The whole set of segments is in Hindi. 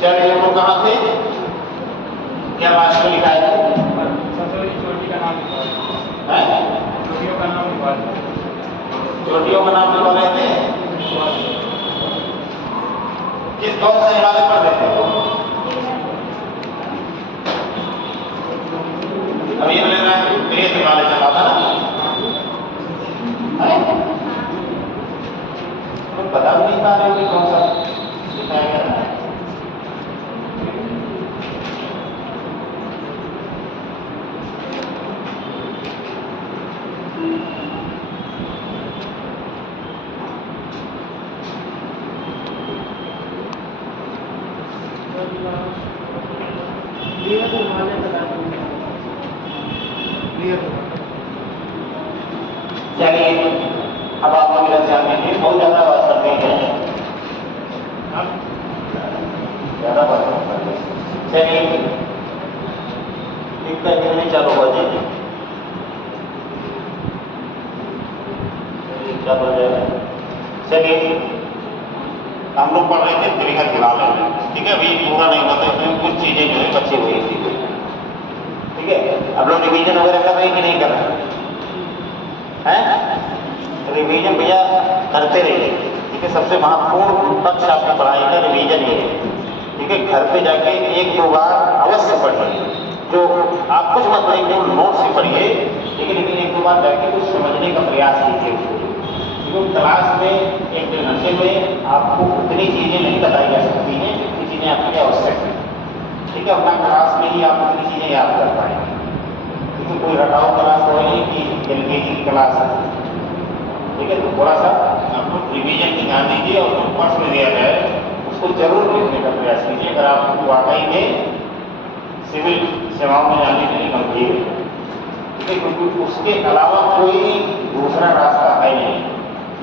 चलिए वो कहाँ थे, क्या वास्तव में लिखा है? चोटी का नाम लिखा है, चोटियों का नाम लिखा चोटियों का नाम लिखवा रहे थे। किस कौन से हिमालय पर रहते हो? अब ये बोले मैं प्रिय हिमालय चला था ना, तुम बता भी नहीं पा रहे हो कि कौन सा लिखाया गया है। चलिए अब आप लोग मेरा ध्यान दीजिए, बहुत ज़्यादा आवाज़ कर रही है, ज़्यादा बात कर रही है। चलिए दिक्कत नहीं चालू हो जाएगी, चालू हो जाएगा। चलिए हम लोग पढ़ रहे थे बृहद हिमालय, ठीक है, अभी पूरा नहीं होता, इसमें कुछ चीज़ें जो है बची हुई थी, ठीक है। अब लोग रिवीजन वगैरह कर रहे हैं कि नहीं कर रहे हैं? रिवीजन भैया करते रहिए, ठीक है। सबसे महत्वपूर्ण पक्ष आपकी पढ़ाई का रिवीजन ही है, ठीक है। घर पे जाके एक दो बार अवश्य पढ़िए, जो आप कुछ मत पढ़िए, केवल नोट्स ही पढ़िए, लेकिन एक दो बार जाके कुछ समझने का प्रयास कीजिए उसको, क्योंकि क्लास में एक डेढ़ घंटे में आपको उतनी चीज़ें नहीं बताई जा सकती हैं जितनी चीज़ें आपके लिए आवश्यक हैं, ठीक है। अपना क्लास में ही आप उतनी चीज़ें याद कर पाएंगे, क्योंकि कोई रटाव क्लास हो रही कि LKG की क्लास है, ठीक है। तो थोड़ा सा आप लोग रिवीजन की ध्यान दीजिए और जो प्रश्न दिया जाए उसको जरूर लिखने का प्रयास कीजिए, अगर आप वाकई में सिविल सेवाओं में जाने के लिए गंभीर है, ठीक है। क्योंकि उसके अलावा कोई दूसरा रास्ता है नहीं,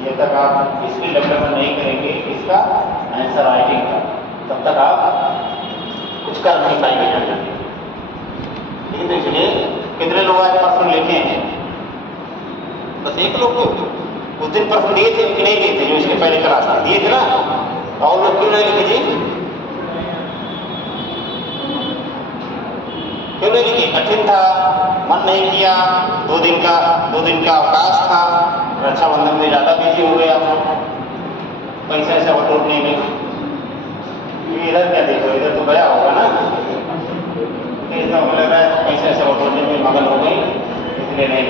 जब तक आप इसके डेवलपमेंट नहीं करेंगे इसका आंसर राइटिंग का, तब तक आप कुछ कर नहीं पाएंगे करना, ठीक है। तो इसलिए कितने लोग आज प्रश्न लिखे हैं? बस एक लोग को उस दिन प्रश्न दिए थे कि नहीं दिए थे, जो इसके पहले क्लास में दिए थे ना, और लोग क्यों नहीं लिखे जी? क्यों नहीं लिखे? कठिन था, मन नहीं किया, दो दिन का अवकाश था, रक्षाबंधन में ज़्यादा बिजी हो गया था, पैसा ऐसा बटोरने में, इधर क्या देखो, इधर तो गया होगा ना, ऐसा हमें लग रहा है पैसा ऐसा बटोरने में मगन हो गई, इसलिए नहीं,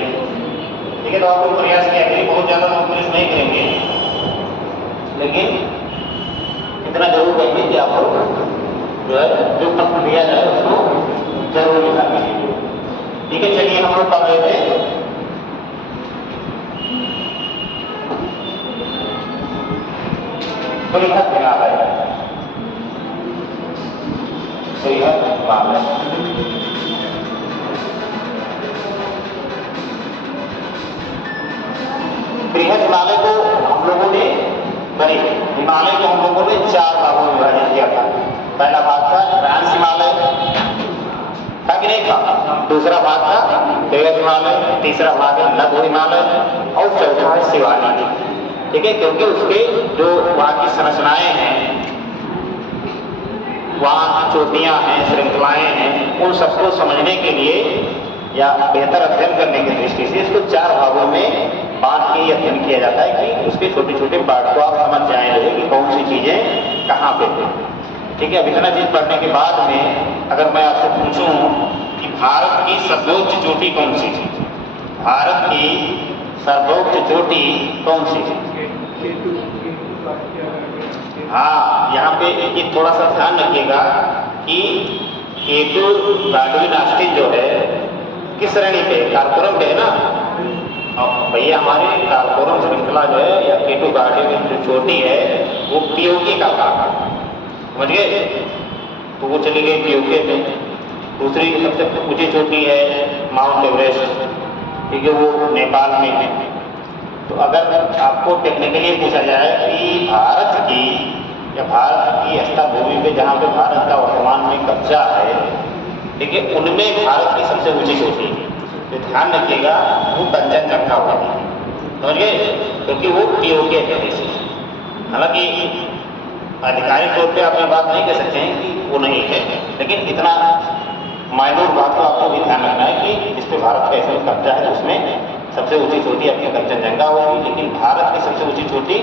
ठीक है। तो आप लोग प्रयास किया करिए, बहुत ज़्यादा लोग प्रयास नहीं करेंगे, लेकिन इतना जरूर करिए कि आप लोग जो है जो प्रश्न दिया जाए उसको जरूर लिखा कीजिए, ठीक है। चलिए हम लोग पढ़ रहे थे बृहद हिमालय, बृहद हिमालय, बृहद हिमालय को हम लोगों ने हिमालय को हम लोगों ने 4 भागों में विभाजित किया था। पहला भाग था ट्रांस हिमालय, था कि नहीं था? दूसरा भाग था बृहद हिमालय, तीसरा भाग है लघु हिमालय और चौथा है शिवालिक, ठीक है। क्योंकि उसके जो वहाँ की संरचनाएं हैं, वहाँ की चोटियाँ हैं, श्रृंखलाएं हैं, उन सबको समझने के लिए या बेहतर अध्ययन करने की दृष्टि से इसको 4 भागों में बांट के अध्ययन किया जाता है कि उसके छोटे छोटे पार्ट को आप समझ जाएंगे कि कौन सी चीज़ें कहाँ पे थे, ठीक है। अब इतना चीज़ पढ़ने के बाद में अगर मैं आपसे पूछूं कि भारत की सर्वोच्च चोटी कौन सी थी, भारत की सर्वोच्च चोटी कौन सी थी? हाँ, यहाँ पे एक थोड़ा सा ध्यान रखिएगा कि केटू गाडुइन ऑस्टिन जो है किस श्रेणी पे? कारकोरम पे है ना। और भैया हमारे कारकोरम श्रृंखला जो है या केटू गाडुइन जो चोटी है वो पीओके का भाग है, समझ गए? तो वो चली गई पीओके में। दूसरी सबसे ऊंची चोटी है माउंट एवरेस्ट, ठीक है, वो नेपाल में है। तो अगर आपको टेक्निकली पूछा जाए कि भारत की स्थल भूमि पे जहाँ पे भारत का वर्तमान में कब्जा है, ठीक है, उनमें भारत की सबसे ऊंची चोटी है, तो ध्यान रखिएगा वो कंचनजंगा होगी, समझ गए? क्योंकि वो पीओके है। हालांकि आधिकारिक तौर पे आप ये बात नहीं कह सकते हैं कि वो नहीं है, लेकिन इतना माइनूट बात को आपको भी ध्यान रखना है कि जिस पे भारत का ऐसा कब्जा है उसमें सबसे ऊंची चोटी आपकी कंचनजंगा होगी, लेकिन भारत की सबसे ऊंची चोटी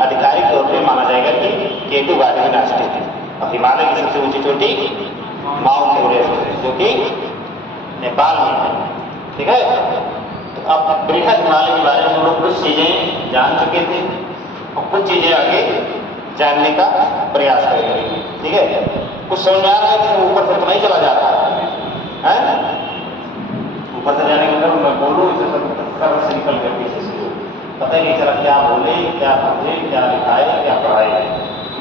आधिकारिक तौर पे माना जाएगा कि केटू गार्डन राष्ट्रीय है। और हिमालय की सबसे ऊंची चोटी माउंट एवरेस्ट है, जो कि नेपाल में है। ठीक है, तो अब बृहद हिमालय के बारे में हम लोग कुछ चीज़ें जान चुके थे और कुछ चीज़ें आगे जानने का प्रयास करेंगे। ठीक है, कुछ समझ में आ रहा है कि ऊपर से तो नहीं चला जा रहा है? ऊपर से जाने के अंदर मैं बोलूँ इसे सब से निकल कर पीछे से पता ही नहीं चला क्या बोले, क्या समझे, क्या लिखाए, क्या पढ़ाए।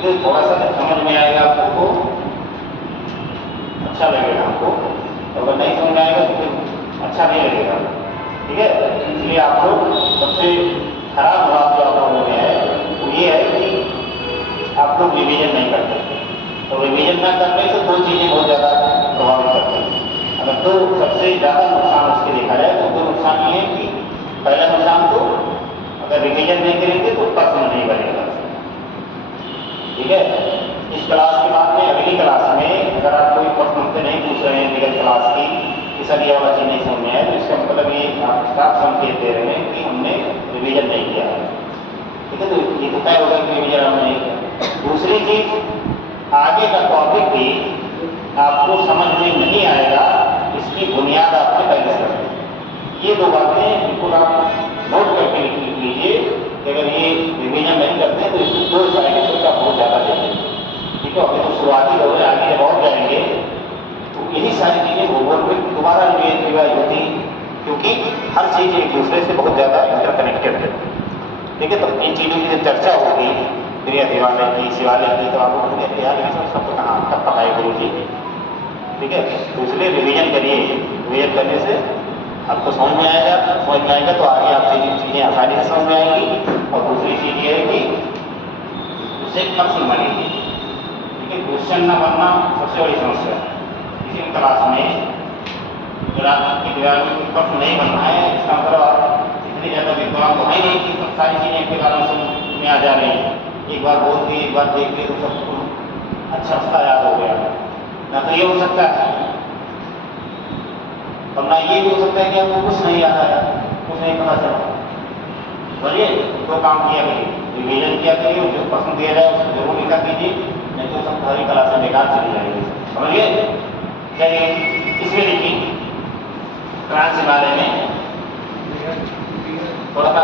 ये थोड़ा सा समझ में आएगा आपको, अच्छा लगेगा हमको, और अगर नहीं समझ में आएगा तो फिर अच्छा नहीं लगेगा। ठीक है, इसलिए आप लोग सबसे खराब बात जो आप लोगों में है वो ये है कि आप लोग रिवीजन नहीं करते। तो रिवीजन न करने से दो चीज़ें बहुत ज़्यादा प्रभावित करती हैं। अगर तो सबसे ज़्यादा नुकसान उसके देखा जाए तो दो नुकसान ये है कि पहला नुकसान तो अगर रिवीजन नहीं करेंगे तो प्रश्न नहीं बनेगा। ठीक है, इस क्लास के बाद में अगली क्लास में अगर आप कोई प्रश्न हमसे नहीं पूछ रहे हैं विगत क्लास की कि सर ये वाला चीज़ नहीं समझ में आया, तो इसका मतलब ये आप साफ संकेत दे रहे हैं कि हमने रिवीजन नहीं किया है। ठीक है, तो ये तो तय होगा कि रिवीजन हमने नहीं किया। दूसरी चीज़, आगे का टॉपिक भी आपको समझ में नहीं आएगा, इसकी बुनियाद आपने पहले से रखी। ये दो बातें बिल्कुल आप नोट करके लिख लीजिए कि अगर ये रिवीजन नहीं करते तो इसमें दो साइड इफेक्ट आप बहुत ज़्यादा देंगे। ठीक है, अभी तो शुरुआती दौर है, आगे जब और जाएंगे तो यही सारी चीज़ें भूगोल में दोबारा रिवाइज होती, क्योंकि हर चीज़ एक दूसरे से बहुत ज़्यादा इंटरकनेक्टेड है। ठीक है, तो इन चीज़ों की जब चर्चा होगी बृहद हिमालय की, शिवालय की, तो आप लोग कहते यार ये सब तो कहाँ कब पढ़ाए गुरु जी। ठीक है, तो इसलिए रिवीजन करिए। रिवीजन करने से आपको समझ में आएगा तो आगे आप चीज़ें आसानी से समझ में आएंगी। और दूसरी चीज़ ये है कि उससे प्रश्न बनेंगे। ठीक है, क्वेश्चन न बनना सबसे बड़ी समस्या है। किसी क्लास में अगर आपकी दीवार में कोई प्रश्न नहीं बनना है, इसका मतलब आप इतनी ज़्यादा विद्वान तो है नहीं कि सब सारी चीज़ें के कारण समझ में आ जा रही हैं। एक बार बोल दिए, एक बार देख लिए तो सबको अच्छा अच्छा याद हो गया। ना तो ये हो सकता है और ना ये भी हो सकता है कि आपको कुछ नहीं याद आया, कुछ नहीं पता चला। बोलिए, दो काम किया करिए, रिवीजन किया करिए, जो प्रश्न दिया जाए उसको जरूर लिखा कीजिए, नहीं तो सब सारी क्लासें बेकार चली जाएंगी। समझिए, चलिए इसमें देखिए ट्रांस हिमालय में थोड़ा सा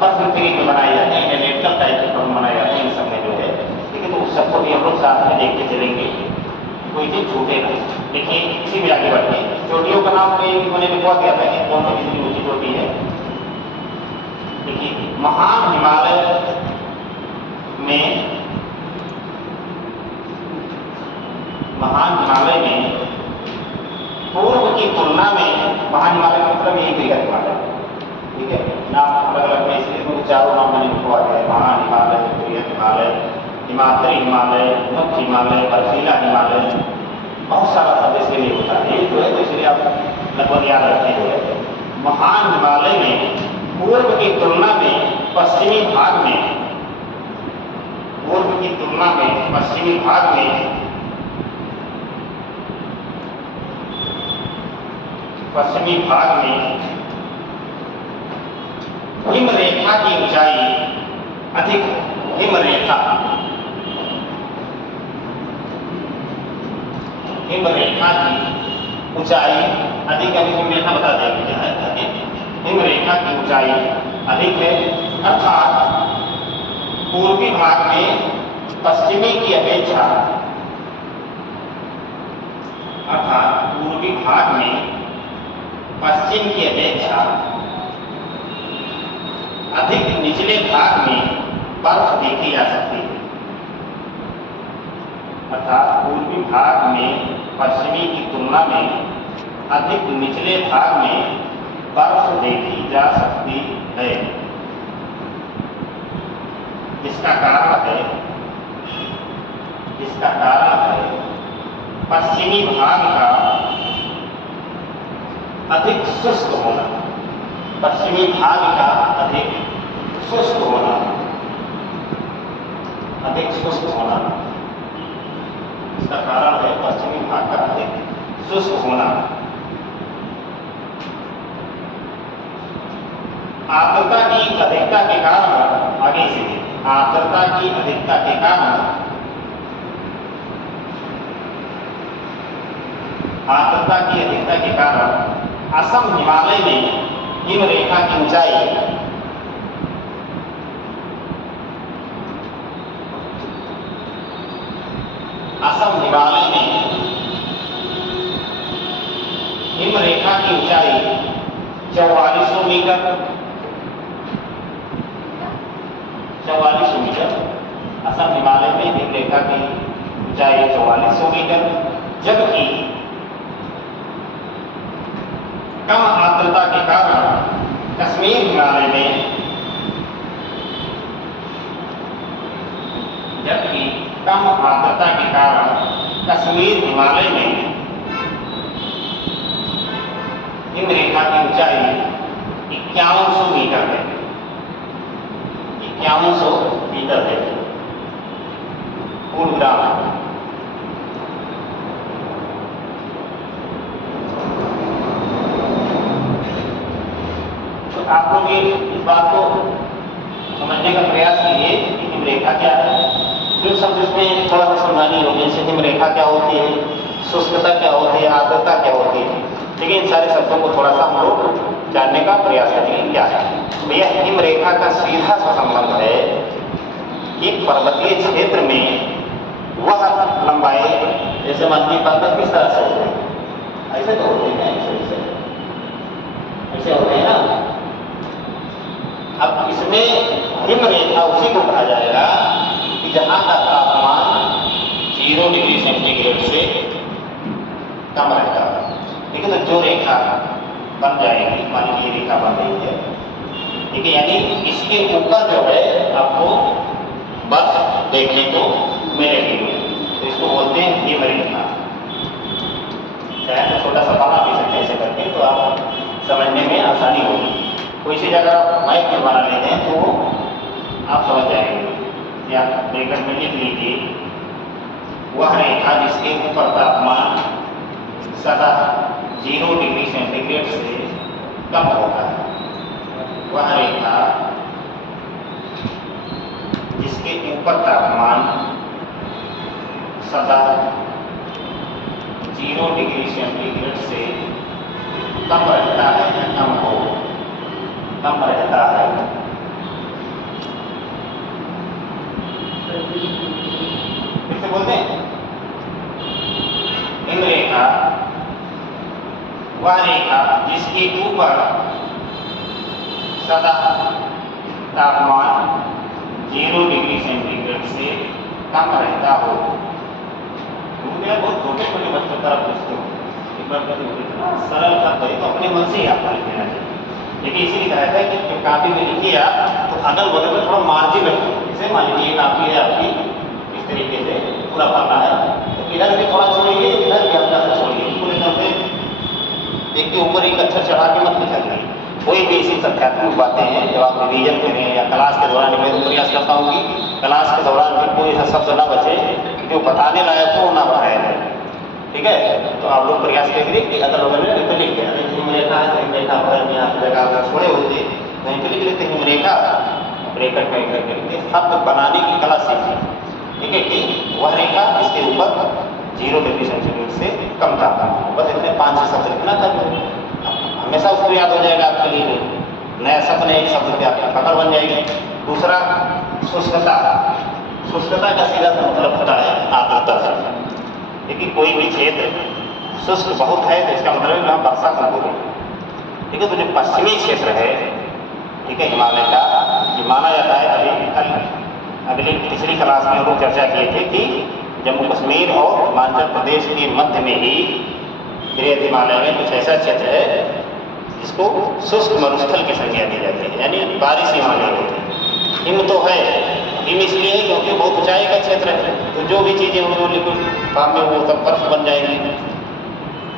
प्रश्न फ्री में बनाए जाते हैं, एनालिटिकल टाइप के प्रश्न बनाए जाते हैं इन सब में जो है। ठीक है, तो उस सबको भी हम लोग साथ में देखते चलेंगे, कोई चीज़ छूटे ना। देखिए इसी में आगे बढ़िए, चोटियों का नाम मैंने लिखवा दिया था कि कौन सी कितनी ऊँची चोटी है। देखिए महान हिमालय में पूर्व की तुलना में महान हिमालय का मतलब यही बृहद हिमालय। ठीक है, नाम अलग अलग में इसलिए चारों नाम मैंने लिखवा दिया है, महान हिमालय, बृहद हिमालय, हिमाद्री हिमालय, मुख्य हिमालय, बर्फीला हिमालय, बहुत सारा शब्द इसके लिए होता है। ये जो है तो इसलिए आप लगभग याद रखें। जो है महान हिमालय में पूर्व की तुलना में पश्चिमी भाग में, पूर्व की तुलना में पश्चिमी भाग में हिम रेखा की ऊंचाई अधिक, हिम रेखा की ऊंचाई अधिक, हिम रेखा बता देंगे क्या है। हिम रेखा की ऊंचाई अधिक है, अर्थात पूर्वी भाग में पश्चिमी की अपेक्षा, अर्थात पूर्वी भाग में पश्चिम की अपेक्षा अधिक निचले भाग में बर्फ देखी जा सकती है। अर्थात पूर्वी भाग में पश्चिमी की तुलना में अधिक निचले भाग में बर्फ देखी जा सकती है। इसका कारण है पश्चिमी भाग का अधिक शुष्क होना, पश्चिमी भाग का अधिक शुष्क होना। अधिक शुष्क होना, इसका कारण है पश्चिमी भाग का अधिक शुष्क होना। आर्द्रता की अधिकता के कारण, आगे से आर्द्रता की अधिकता के कारण असम हिमालय में हिम रेखा की ऊंचाई असम हिमालय में हिम रेखा की ऊंचाई 4400 मीटर, 4400 मीटर। असम हिमालय में हिम रेखा की ऊंचाई 4400 मीटर, जबकि कम आर्द्रता के कारण कश्मीर हिमालय में, जबकि कम आर्द्रता के कारण कश्मीर हिमालय में हिम रेखा की ऊंचाई 5100 मीटर है, 5100 मीटर है। पूर्वग्राम तो आप लोग ये इस बात को समझने का प्रयास कीजिए कि हिम रेखा क्या है। जो शब्द इसमें थोड़ा सा समझानी होगी, जैसे हिम रेखा क्या होती है, शुष्कता क्या होती है, आर्द्रता क्या होती है। लेकिन इन सारे शब्दों को थोड़ा सा हम लोग जानने का प्रयास करेंगे क्या है। भैया हिम रेखा का सीधा सा संबंध है कि पर्वतीय क्षेत्र में वह लंबाई, जैसे मान लीजिए पर्वत किस तरह से होते हैं, ऐसे तो होते हैं, ऐसे होते हैं ना। अब इसमें हिम रेखा उसी को कहा जाएगा कि जहाँ का तापमान 0 डिग्री सेंटीग्रेड से कम रहता है। ठीक है, तो जो रेखा बन जाएगी, मान लीजिए रेखा बन रही है, ठीक है, यानी इसके ऊपर जो है आपको बर्फ देखने को मिलेगी, तो इसको बोलते हैं हिम रेखा। शायद तो छोटा सा बना भी सकते हैं ऐसे करके, तो आप समझने में आसानी होगी। कोई सी जगह आप मैप में बना लेते हैं तो आप समझ जाएंगे। या ब्रैकेट में लिख लीजिए, वह रेखा जिसके ऊपर तापमान सदा 0 डिग्री सेंटीग्रेड से कम होता है, वह रेखा जिसके ऊपर तापमान सदा 0 डिग्री सेंटीग्रेड से कम रहता है या कम रहता है। फिर से बोलते हैं, हिम रेखा वह रेखा जिसके ऊपर सदा तापमान 0 डिग्री सेंटीग्रेड से कम रहता हो। बहुत छोटे छोटे बच्चों का पूछते हो, एक बार इतना सरल शब्द है तो अपने मन से ही आपको लिख लेना चाहिए। लेकिन इसीलिए कहा था कि कापी में लिखिए आप तो अगल बगल में थोड़ा मार्जिन रखिए। जैसे मान लीजिए ये कापी है आपकी, इस तरीके से पूरा भरना है, तो इधर भी थोड़ा छोड़िए, इधर भी हल्का सा छोड़िए, पूरे तरह से एक के ऊपर एक अक्षर चढ़ा के मत लिखिए। कोई भी ऐसी तथ्यात्मक बातें हैं जब आप रिवीजन करें या क्लास के दौरान, मैं तो प्रयास करता हूँ कि क्लास के दौरान भी कोई ऐसा शब्द ना बचे जो बताने लायक हो, ना बताया जाए। ठीक है, तो आप लोग प्रयास करेंगे कि अगर बगल में लिख दिया हिम रेखा, हिम रेखा बगल में आप जगह अगर छोड़े होते वहीं पर लिख लेते हिम रेखा, ब्रैकेट में करके शब्द बनाने की कला सीखिए। ठीक है, कि वह रेखा जिसके ऊपर 0 डिग्री सेंटीग्रेड से कम तापमान, बस इतने 5-6 शब्द लिखना था। हमेशा उसको याद हो जाएगा आपके लिए, नया शब्द नहीं, एक शब्द पे आपकी पकड़ बन जाएगी। दूसरा शुष्कता, शुष्कता का सीधा मतलब होता है आर्द्रता से। देखिए कोई भी क्षेत्र शुष्क बहुत है तो इसका मतलब है वर्षा कम हो रही है। ठीक है, तो जो पश्चिमी क्षेत्र है, ठीक है, हिमालय का, ये माना जाता है, अगली पिछली क्लास में हम लोग चर्चा किए थे कि जम्मू कश्मीर और हिमाचल प्रदेश के मध्य में ही बृहद हिमालय में कुछ ऐसा क्षेत्र है जिसको शुष्क मरुस्थल की संज्ञा दी जाती है, यानी बारिश हिमालय होती है। हिम तो है, हिम इसलिए है क्योंकि बहुत ऊंचाई का क्षेत्र है, तो जो भी चीज़ें होंगी लिक्विड फॉर्म में वो सब बर्फ बन जाएगी,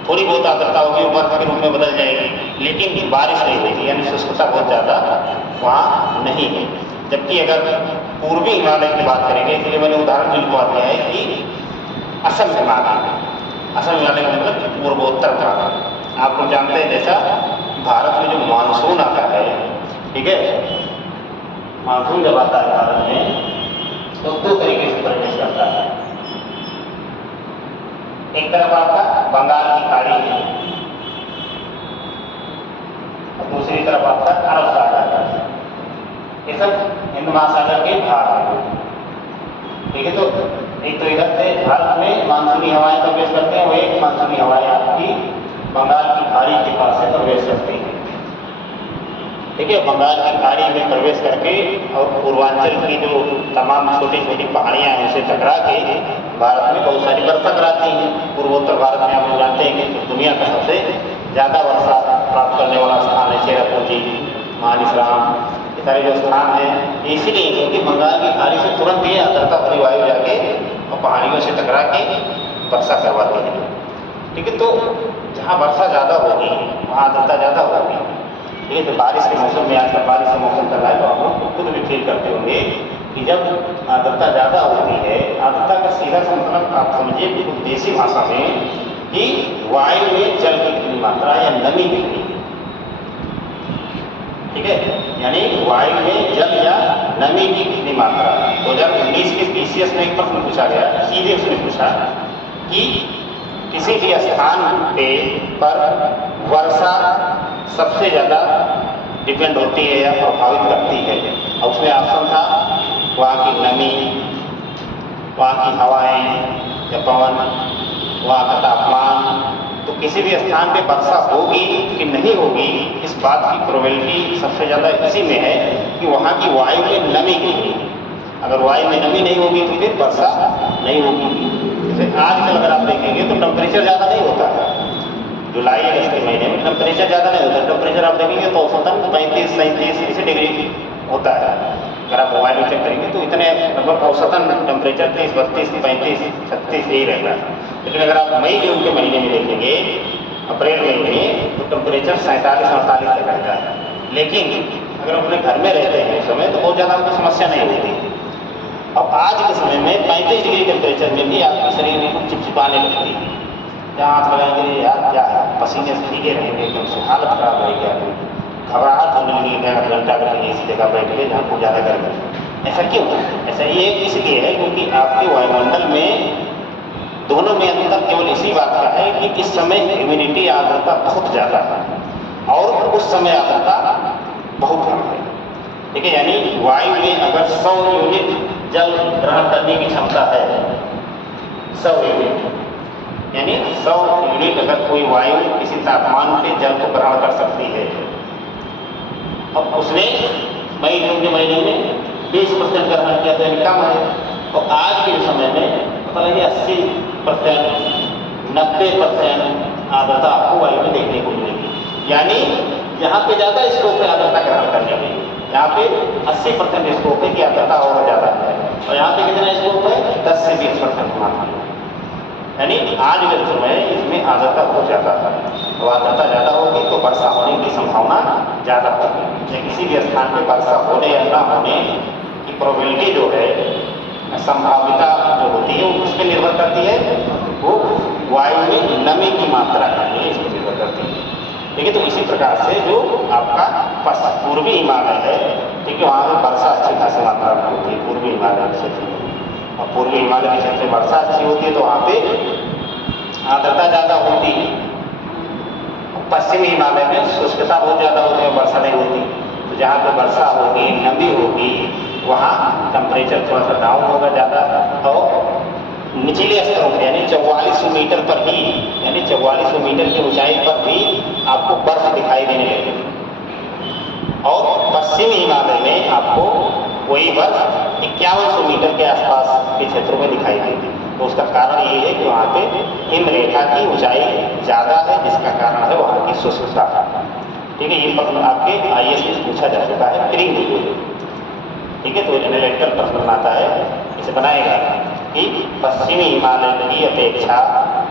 थोड़ी बहुत आर्द्रता होगी वो बर्फ के रूप में बदल जाएगी, लेकिन बारिश नहीं होगी, यानी शुष्कता बहुत ज़्यादा वहाँ नहीं है। जबकि अगर पूर्वी हिमालय की बात करेंगे, इसलिए मैंने उदाहरण भी लिखवा दिया है कि असम हिमालय। असम हिमालय का मतलब पूर्वोत्तर भारत। आप लोग जानते हैं जैसा भारत में जो मानसून आता है, ठीक है, मानसून जब आता है भारत में तो दो तरीके से प्रवेश करता है। एक तरफ आपका बंगाल की खाड़ी है और दूसरी तरफ आपका अरब सागर है। ये सब हिंद महासागर के भाग है, ठीक है। तो एक तो इधर से भारत में मानसूनी हवाएं प्रवेश करते हैं, वो एक मानसूनी हवाएं आपकी बंगाल की खाड़ी के पास से प्रवेश करती हैं, ठीक है। बंगाल की खाड़ी में प्रवेश करके और पूर्वांचल की जो तमाम छोटी छोटी पहाड़ियाँ हैं उसे टकरा के भारत में बहुत सारी वर्षा कराती हैं। पूर्वोत्तर भारत में आप लोग जानते हैं कि दुनिया का सबसे ज़्यादा वर्षा प्राप्त करने वाला स्थान है चेरापूंजी, मानिसराम, ये सारे जो स्थान हैं इसीलिए क्योंकि बंगाल की खाड़ी से तुरंत ही आर्द्रता भरी वायु जाके और पहाड़ियों से टकरा के वर्षा करवाती है, ठीक है। तो जहाँ वर्षा ज़्यादा होगी वहाँ आर्द्रता ज़्यादा होगी, ठीक है। तो बारिश के मौसम में आजकल बारिश का मौसम चल रहा है तो आप लोग खुद भी फील करते होंगे कि जब आर्द्रता ज़्यादा होती है, आर्द्रता का सीधा सा मतलब आप समझिए बिल्कुल देसी भाषा में कि वायु में जल की कितनी मात्रा या नमी कितनी है, ठीक है। यानी वायु में जल या नमी की कितनी मात्रा है। 2019 के PCS में एक प्रश्न पूछा गया, सीधे उसने पूछा कि किसी भी स्थान पे पर वर्षा सबसे ज़्यादा डिपेंड होती है या प्रभावित करती है, और उसमें ऑप्शन था वहाँ की नमी, वहाँ की हवाएं या पवन, वहाँ का तापमान। तो किसी भी स्थान पे वर्षा होगी कि नहीं होगी इस बात की प्रोबेबिलिटी सबसे ज़्यादा इसी में है कि वहाँ की वायु में नमी कितनी है। अगर वायु में नमी नहीं होगी तो फिर वर्षा नहीं होगी। जैसे आजकल अगर आप देखेंगे तो टेम्परेचर ज़्यादा नहीं होता है, जुलाई अगस्त के महीने में टेम्परेचर ज़्यादा नहीं होता। टेम्परेचर आप देखेंगे तो औसतन 35-37 इसी डिग्री होता है। अगर आप मोबाइल में चेक करेंगे तो इतने लगभग औसतन टेम्परेचर 30, 32, 35, 36 यही रहता है। लेकिन अगर आप मई जून के महीने में देखेंगे, अप्रैल महीने में, तो टेम्परेचर 47-48 तक रहता है। लेकिन अगर अपने घर में रहते हैं उस समय तो बहुत ज़्यादा आपको समस्या नहीं होती। अब आज के समय में 35 डिग्री टेम्परेचर में भी आपके शरीर में कुछ चिपचिपाने लगती है, जहाँ आप लगाएंगे यार क्या है, पसीने से भीगे रहेंगे, एकदम से हालत खराब रहेगी, आपकी घबराहट होने लगेगी, क्या घंटा करेंगे इसी जगह बैठ के जहाँ को ज़्यादा गर्मी है। ऐसा क्यों? ऐसा ये इसलिए है क्योंकि आपके वायुमंडल में दोनों में अंतर केवल इसी बात का है कि इस समय ह्यूमिडिटी आर्द्रता बहुत ज़्यादा है और उस समय आर्द्रता बहुत कम है, ठीक है। यानी वायु में अगर 100 यूनिट जल ग्रहण करने की क्षमता है, 100 यूनिट, यानी 100 यूनिट अगर कोई वायु किसी तापमान पे जल को ग्रहण कर सकती है, अब उसने मई जून के महीने में 20% ग्रहण किया तो यानी कम है। और आज के समय में पता लगे 80%, 90% आर्द्रता आपको वायु में देखने को मिलेगी। यानी यहाँ पे ज़्यादा स्कोप है आर्द्रता ग्रहण करने के, यहाँ पे 80% स्कोप है कि आर्द्रता और ज़्यादा है, और यहाँ पे कितना स्कोप है 10 से 20% मात्रा। यानी आज के समय इसमें आर्द्रता बहुत ज़्यादा है, और आर्द्रता ज़्यादा होगी तो वर्षा होने की संभावना ज़्यादा होगी। या किसी भी स्थान पर वर्षा होने या न होने की प्रोबेबिलिटी जो है, संभाव्यता जो होती है वो किस पर निर्भर करती है, वो वायु में नमी की मात्रा है इस पर निर्भर करती है, ठीक है। तो इसी प्रकार से जो आपका पूर्वी हिमालय है, ठीक है, वहाँ पर वर्षा अच्छी खासी मात्रा में होती है पूर्वी हिमालय क्षेत्र में, और पूर्वी हिमालय के क्षेत्र में वर्षा अच्छी होती है तो वहाँ पे आर्द्रता ज़्यादा होती है। पश्चिमी हिमालय में शुष्कता बहुत ज़्यादा होती है, वर्षा नहीं होती। तो जहाँ पे वर्षा होगी, नमी होगी, वहाँ टेम्परेचर थोड़ा सा डाउन होगा ज़्यादा, और निचले स्तरों पर यानी 4400 मीटर पर ही, यानी 4400 मीटर की ऊंचाई पर भी आपको बर्फ दिखाई देने लगेगी। और पश्चिमी हिमालय में आपको वही बर्फ 5100 मीटर के आसपास के क्षेत्रों में दिखाई देगी। तो उसका कारण ये है कि वहाँ पे हिमरेखा की ऊंचाई ज़्यादा है, जिसका कारण है वहाँ की शुष्कता, ठीक है। ये प्रश्न आपके IAS में पूछा जा चुका है प्री में, ठीक है। तो एनालिटिकल प्रश्न बनाता है, इसे बनाएगा कि पश्चिमी हिमालय की अपेक्षा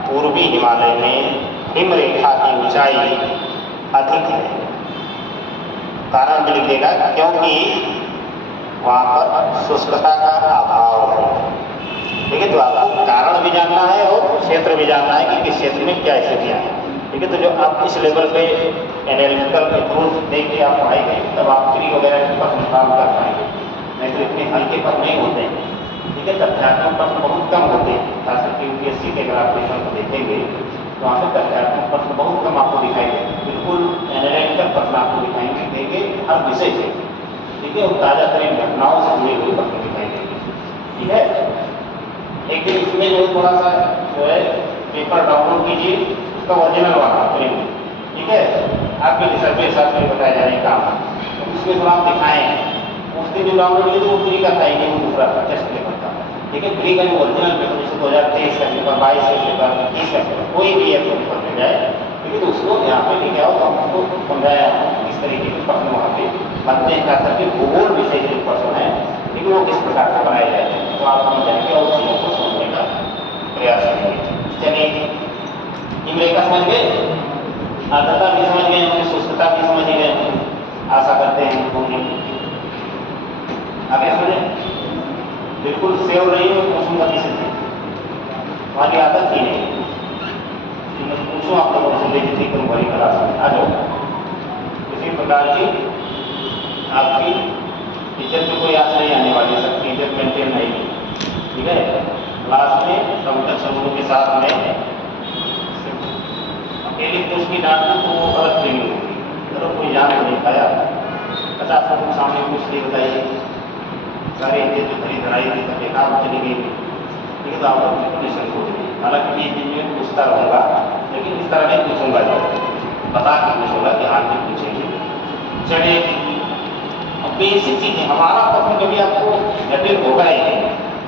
पूर्वी हिमालय में हिमरेखा की ऊंचाई अधिक है। कारण भी लिख देगा क्योंकि वहाँ पर शुष्कता का अभाव है। ठीक है, तो आपको कारण भी जानना है और क्षेत्र भी जानना है कि किस क्षेत्र में क्या स्थितियाँ हैं। ठीक है, तो जो आप इस लेवल पे एनालिटिकल अप्रोच देख के आप पढ़ाएंगे तब आप प्री वगैरह के प्रश्न काम कर पाएंगे, नहीं तो इतने हल्के पर नहीं होते हैं। ठीक है, तथ्यात्मक प्रश्न बहुत कम होते हैं, खासकर के यूपीएससी के अगर आप पेपर को देखेंगे तो वहाँ पे तथ्यात्मक प्रश्न बहुत कम आपको दिखाई देंगे, बिल्कुल एनालिटिकल प्रश्न आपको दिखाएंगे देंगे हर विषय से। ठीक है, और ताज़ा तरीन घटनाओं से जुड़े हुए प्रश्न दिखाई देंगे। ठीक है, एक दिन इसमें जो थोड़ा सा जो है पेपर डाउनलोड कीजिए, उसका ओरिजिनल वाला प्रिंट। ठीक है, आपके रिसर्च के हिसाब से बताया जाने का काम, तो उसमें थोड़ा आप दिखाएँ। उस दिन जो डाउनलोड किया तो वो फ्री का था ही नहीं, वो दूसरा था, टेस्ट पेपर था। ठीक है, फ्री का जो ओरिजिनल पेपर जैसे 2023 का पेपर, 22 का पेपर, 21 का पेपर, कोई भी एक पेपर मिल जाए, ठीक है, तो उसको यहाँ पे लेके आओ तो हम उसको समझाया किस तरीके के प्रश्न वहाँ पे बनते हैं, खास करके भूगोल विषय के प्रश्न है, ठीक है, वो किस प्रकार से बनाए जाए तो आप समझ जाएंगे और चीज़ों को समझने का प्रयास करेंगे। चलिए, निम्नरेखा समझ गए, आर्द्रता भी समझ गए होंगे, शुष्कता भी समझ गए होंगे, आशा करते हैं होंगे। आगे समझे, बिल्कुल सेव रही हो पूछूंगा किसी से, हमारी आदत ही नहीं कि मैं पूछूँ आप लोगों से बेइज्जती करूँ भरी क्लास में। आ जाओ, किसी प्रकार की आपकी इज्जत में कोई आस नहीं आने वाली, सबकी इज्जत मेंटेन रहेगी। ठीक है, क्लास में सब तक समूह के साथ में अकेले पुरुष की डांट तो वो गलत फीलिंग होगी। चलो कोई जान नहीं पाया, 50 लोगों के सामने कुछ नहीं बताइए, सारी इज्जत जो खरीद रही थी सब बेकार चली गई। ठीक है, तो आप लोग बिल्कुल निश्चिंत हो जाइए। हालांकि बीच बीच में पूछता रहूँगा, लेकिन इस तरह नहीं पूछूंगा, जो बता के पूछूंगा कि हाँ भी पूछेंगे। चलिए, अब बेसिक चीज़ें, हमारा प्रश्न कभी आपको जटिल होगा ही नहीं।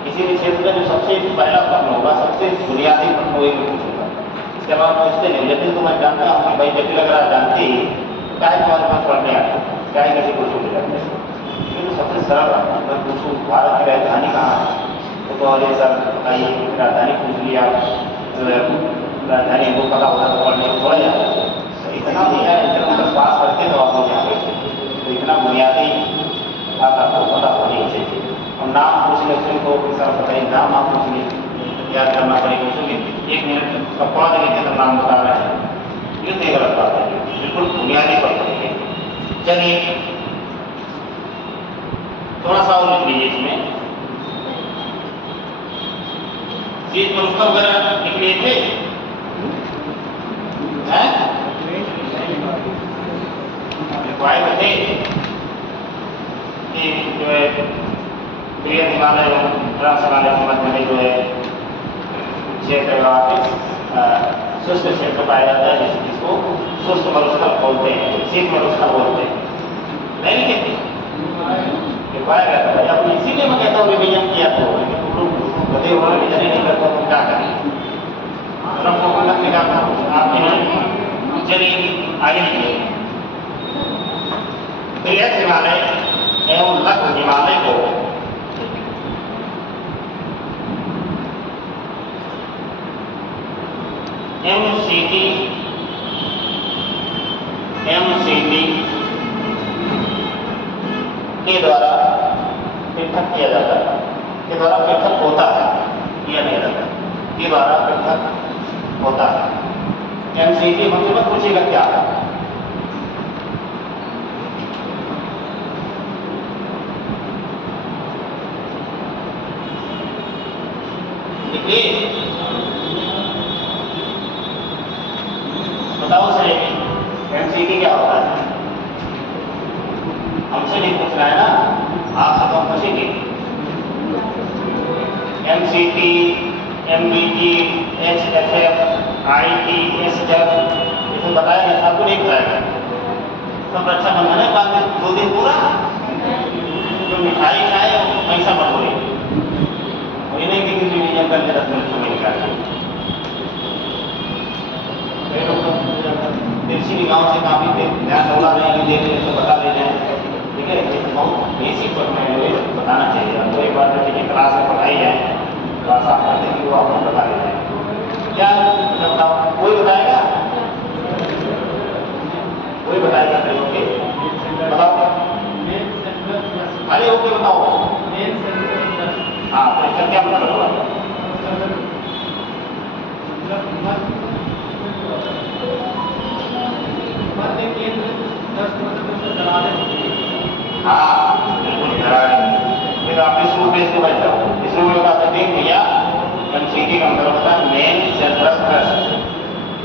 किसी भी क्षेत्र का जो सबसे पहला प्रश्न होगा, सबसे बुनियादी प्रश्न वही मैं पूछूंगा। इसके अलावा पूछते नहीं, जटिल तो मैं जानता हूँ कि भाई जटिल अगर आप जानते ही तो काहे तुम्हारे पास पढ़ने आते, चाहे किसी को छूट जाते हैं। ये तो सबसे सरल है। मैं पूछूँ भारत की राजधानी कहाँ है, तो अरे सर बताइए, राजधानी पूछ लिया, राजधानी हमको पता होता तो पढ़ने को थोड़ा जाता है। तो इतना भी है, इंटरनेट पास करके तो आप लोग यहाँ पे, तो इतना बुनियादी बात आपको पता होनी चाहिए। और नाम पूछ ले उसको, सर बताइए नाम आप पूछ लीजिए, याद करना पड़ेगा उसमें 1 मिनट का पढ़ा देंगे तो नाम बता रहे हैं, ये तो गलत बात है, बिल्कुल बुनियादी पर पड़ेंगे। चलिए, थोड़ा सा और लिख लीजिए इसमें, शीत मरुस्थल वगैरह लिख लिए थे हैं, लिखवाए थे कि जो है प्रिय हिमालय हिमालय के मध्य में जो है क्षेत्र शुष्क क्षेत्र पाया जाता है, जिसको शुष्क मरुस्थल बोलते हैं, शीत मरुस्थल बोलते हैं। नहीं लिखे लिखवाया गया था, अब इसीलिए मैं कहता हूँ रिवीजन किया तो गधे उन्होंने रिवीजन नहीं करता तो क्या करें, चलिए आगे लिखिए। बृहद हिमालय एवं लघु हिमालय को MCT के द्वारा पृथक किया जाता है, के द्वारा पृथक होता है, किया नहीं जाता, के द्वारा पृथक होता है। MCT मतलब मत पूछिएगा क्या है, बताओ सर MCT क्या होता है? हमसे नहीं पूछ रहा है ना, आपसे तो हम पूछेंगे। MCT, MBT, HFF, IT, SJF, इसमें बताया गया, आपको नहीं बताया गया। सब रक्षाबंधन है, बाद में 2 दिन पूरा जो मिठाई खाए पैसा बढ़ोए, वही नहीं कि रिवीजन करके 10 मिनट समय निकाल देसी गाँव से काफ़ी ध्यान डोला नहीं देख रहे तो बता दे जाए। ठीक है, ये बहुत बेसिक प्रश्न है, जो बताना चाहिए आपको। एक बार जब देखिए क्लास में पढ़ाई है, क्लास आप पढ़ते कि वो आपको बता दे जाए। क्या बताओ, कोई बताएगा, कोई बताएगा, ओके बताओ, अरे ओके बताओ।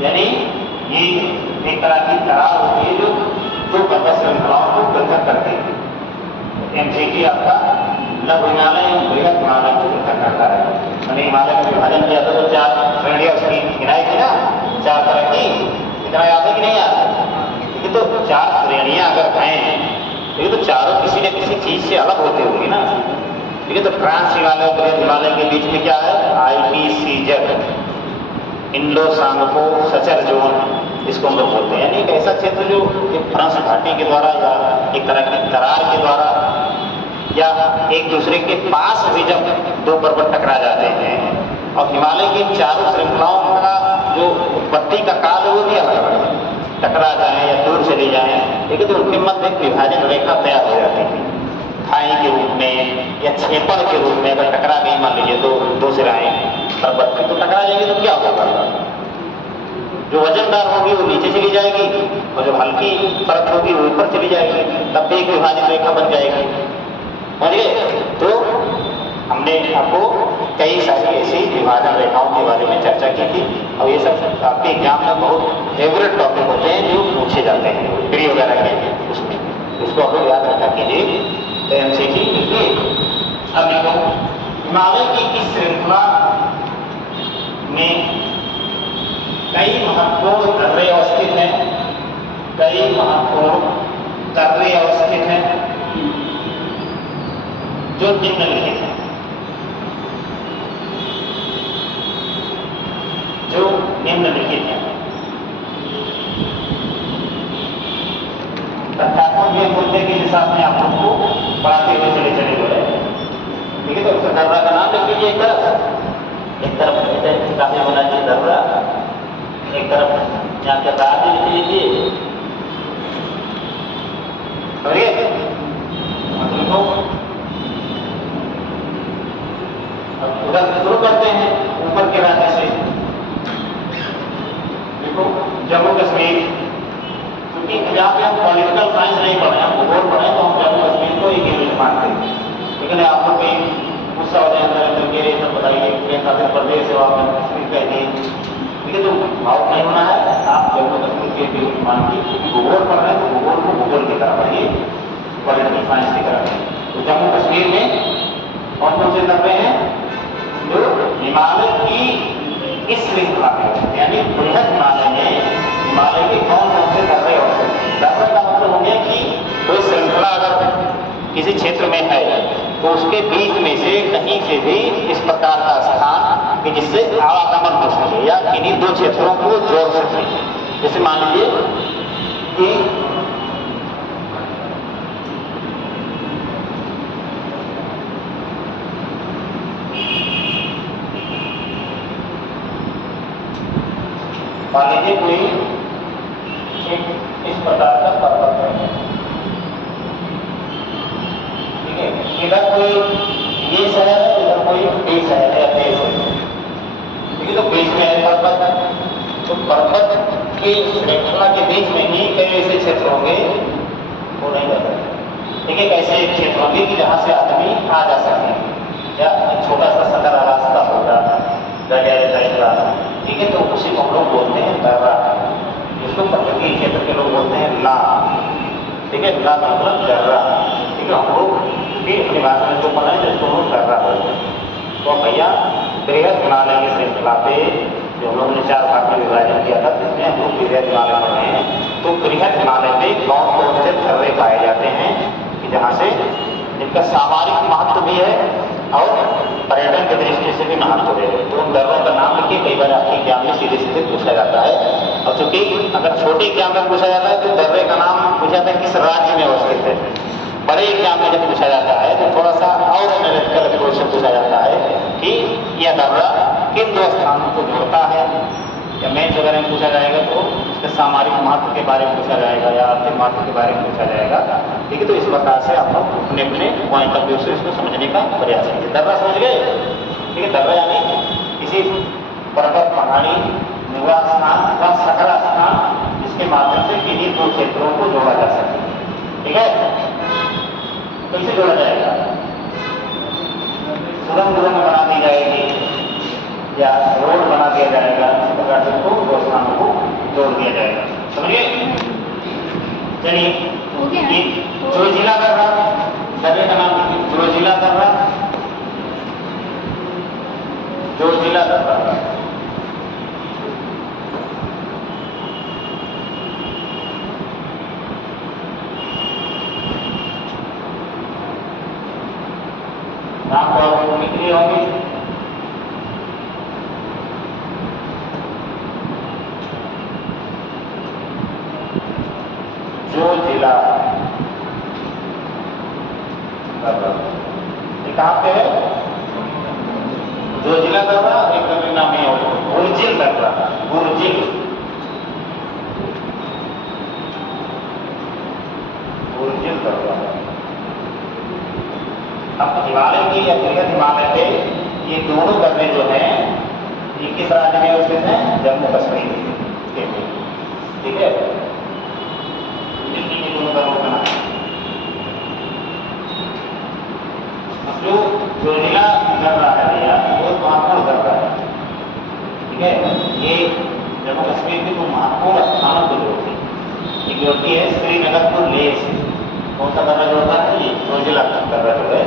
यानी ये एक तरह की दरार होती है जो दो पर्वत श्रृंखलाओं को पृथक करती है। एमसीटी आपका लघु हिमालय एवं बृहद हिमालय को पृथक करता है। मैंने हिमालय का विभाजन किया था तो 4 श्रेणियां उसकी गिनाई थी ना, 4 तरह की, इतना याद है कि नहीं याद है? ठीक है, तो 4 श्रेणियां अगर हैं, ठीक है, तो चारों किसी न किसी चीज से अलग होती होगी ना। ठीक है, तो ट्रांस हिमालय और बृहद हिमालय के बीच में क्या है? IPCZ, Indo Tsangpo suture zone, इसको हम लोग बोलते हैं। यानी एक ऐसा क्षेत्र जो एक फ्रांस घाटी के द्वारा या एक तरह की दरार के द्वारा या एक दूसरे के पास भी जब दो पर्वत टकरा जाते हैं, और हिमालय की चारों श्रृंखलाओं का जो उत्पत्ति का काल है वो भी अलग अलग है, टकरा जाए या दूर चली जाए, ठीक है, तो उनके मध्य एक विभाजन रेखा तैयार हो जाती है खाई के रूप में या छेपड़ के रूप में। अगर टकरा गई मान लीजिए दो सिराएं पर्वत की, तो टकरा जाएगी तो क्या होगा? जो वजनदार होगी वो नीचे चली जाएगी और जो हल्की परत होगी वो ऊपर चली जाएगी, तब भी एक विभाजित रेखा बन जाएगी। समझ गए? तो हमने आपको कई सारी ऐसी विभाजन रेखाओं के बारे में चर्चा की थी, और ये सब आपके एग्जाम में बहुत फेवरेट टॉपिक होते हैं जो पूछे जाते हैं प्री वगैरह के, उसमें इसको आप लोग याद रखा कीजिए। तो एमसीक्यू देखिए, अब देखो हिमालय की इस श्रृंखला में कई महत्वपूर्ण दर्रे अवस्थित हैं, कई महत्वपूर्ण दर्रे अवस्थित हैं जो निम्नलिखित हैं, जो निम्नलिखित हैं। तथ्यात्मक मुद्दे के हिसाब में आप लोग को पढ़ाते हुए चले गए। ठीक है, तो उस दर्रा का नाम लिख लीजिए। एक तरफ किताबें बना लीजिए दर्रा, एक तरफ यहाँ के राज्य लिख लीजिए। उधर से शुरू करते हैं ऊपर के राज्य से। देखो जम्मू कश्मीर, क्योंकि जहाँ पे हम पॉलिटिकल साइंस नहीं पढ़े, हम भूगोल पढ़े, तो हम जम्मू कश्मीर को एक यूनिट मानते हैं। लेकिन आप लोग कोई गुस्सा हो जाए अंदर के लिए सब बताइए कैसा दिन प्रदेश है वहाँ पर कश्मीर कह दिए, ठीक है, तो भाव नहीं होना है। आप जम्मू कश्मीर के यूनिट मान के, क्योंकि भूगोल पढ़ रहे हैं तो भूगोल को भूगोल की तरह पढ़िए, पॉलिटिकल साइंस की तरह। तो जम्मू कश्मीर में कौन कौन से दर्रे हैं? जो हिमालय की इस श्रृंखला में, यानी बृहद हिमालय में हिमालय के कौन कौन से दर्रे होते हैं? दर्रे का मतलब हो गया कि कोई श्रृंखला अगर किसी क्षेत्र में है तो उसके बीच में से कहीं से भी इस प्रकार का स्थान कि जिससे आवागमन हो सके या किन्हीं दो क्षेत्रों को जोड़ सके। जैसे मान लीजिए कि मान लीजिए कोई इस प्रकार का पर्वत है, ठीक है, इधर कोई ये शहर है, इधर कोई बी शहर है या देश है, ठीक है, तो बीच में है पर्वत। तो पर्वत की श्रृंखला के बीच में ही कई ऐसे क्षेत्र होंगे, वो नहीं रहता, ठीक है, ऐसे क्षेत्र होंगे कि जहाँ से आदमी आ जा सके, या छोटा सा संकरा रास्ता होगा टाइप का, ठीक है, तो उसी को हम लोग बोलते हैं दर्रा, जिसको पर्वतीय क्षेत्र के लोग बोलते हैं ला, ठीक है, ला का मतलब दर्रा, ठीक है, हम लोग भी अपनी भाषा में जो पढ़ा है जिसको हम लोग दर्रा बोलते हैं। तो भैया बृहद हिमालय की श्रृंखला पे जो हम लोगों ने 4 भाग में विभाजन किया था, जिसमें हम लोग बृहद हिमालय पढ़ रहे हैं, तो बृहद हिमालय में कौन कौन से दर्रे पाए जाते हैं कि जहाँ से जिनका सामरिक महत्व भी है और पर्यटन की दृष्टि से भी महत्व है। तो उन दर्रों का नाम लिखिए, कई बार आपके एग्जाम में सीधे सीधे पूछा जाता है। और चूंकि अगर छोटे एग्जाम में पूछा जाता है तो दर्रे का नाम पूछा जाता है किस राज्य में अवस्थित है। बड़े एग्जाम में जब पूछा जाता है तो थोड़ा सा और एनालिटिकल अप्रोच से पूछा जाता है कि यह दर्रा किन 2 स्थानों को जोड़ता है, या मैच वगैरह में पूछा जाएगा तो इसके सामरिक महत्व के बारे में पूछा जाएगा या आर्थिक महत्व के बारे में पूछा जाएगा, ठीक है। तो इस प्रकार से आप लोग अपने अपने पॉइंट ऑफ व्यू से इसको समझने का प्रयास कीजिए। दर्रा समझ गए, ठीक है। दर्रा यानी किसी पर्वत, पहाड़ी, निवास स्थान व सकरा स्थान जिसके माध्यम से किन्हीं 2 क्षेत्रों को जोड़ा जा सके, ठीक है। कैसे जोड़ा जाएगा? सुरंग बना दी जाएगी या रोड बना दिया जाएगा, इस प्रकार से 2 स्थानों को जोड़ दिया जाएगा। समझिए? चलिए, हो गया? ये जो जिला कर रहा दर्रे का नाम लिखिए, जो जिला कर रहा, जो जिला कर रहा। नाम तो लिख लिए होंगे। जो जिला कर रहा, ये कहाँ पे है? जो जिला कर रहा, एक करने नाम है गुरजिल कर रहा, गुरजिल, गुरजिल कर रहा। अब हिमालय की या बृहद हिमालय पे ये दोनों करने जो हैं ये किस राज्य में स्थित हैं? जम्मू कश्मीर के, ठीक है? ये दोनों करनों का नाम है। अब जो जिला कर रहा है भैया वो महत्वपूर्ण कर रहा है, ठीक है? ये जम्मू कश्मीर के तो महत्वपूर्ण स्थानों को जोड़ती है। एक जोड़ती है श्रीनगर को लेह से। कौन सा दर्रा जोड़ता है? ये जो जिला दर्रा जो है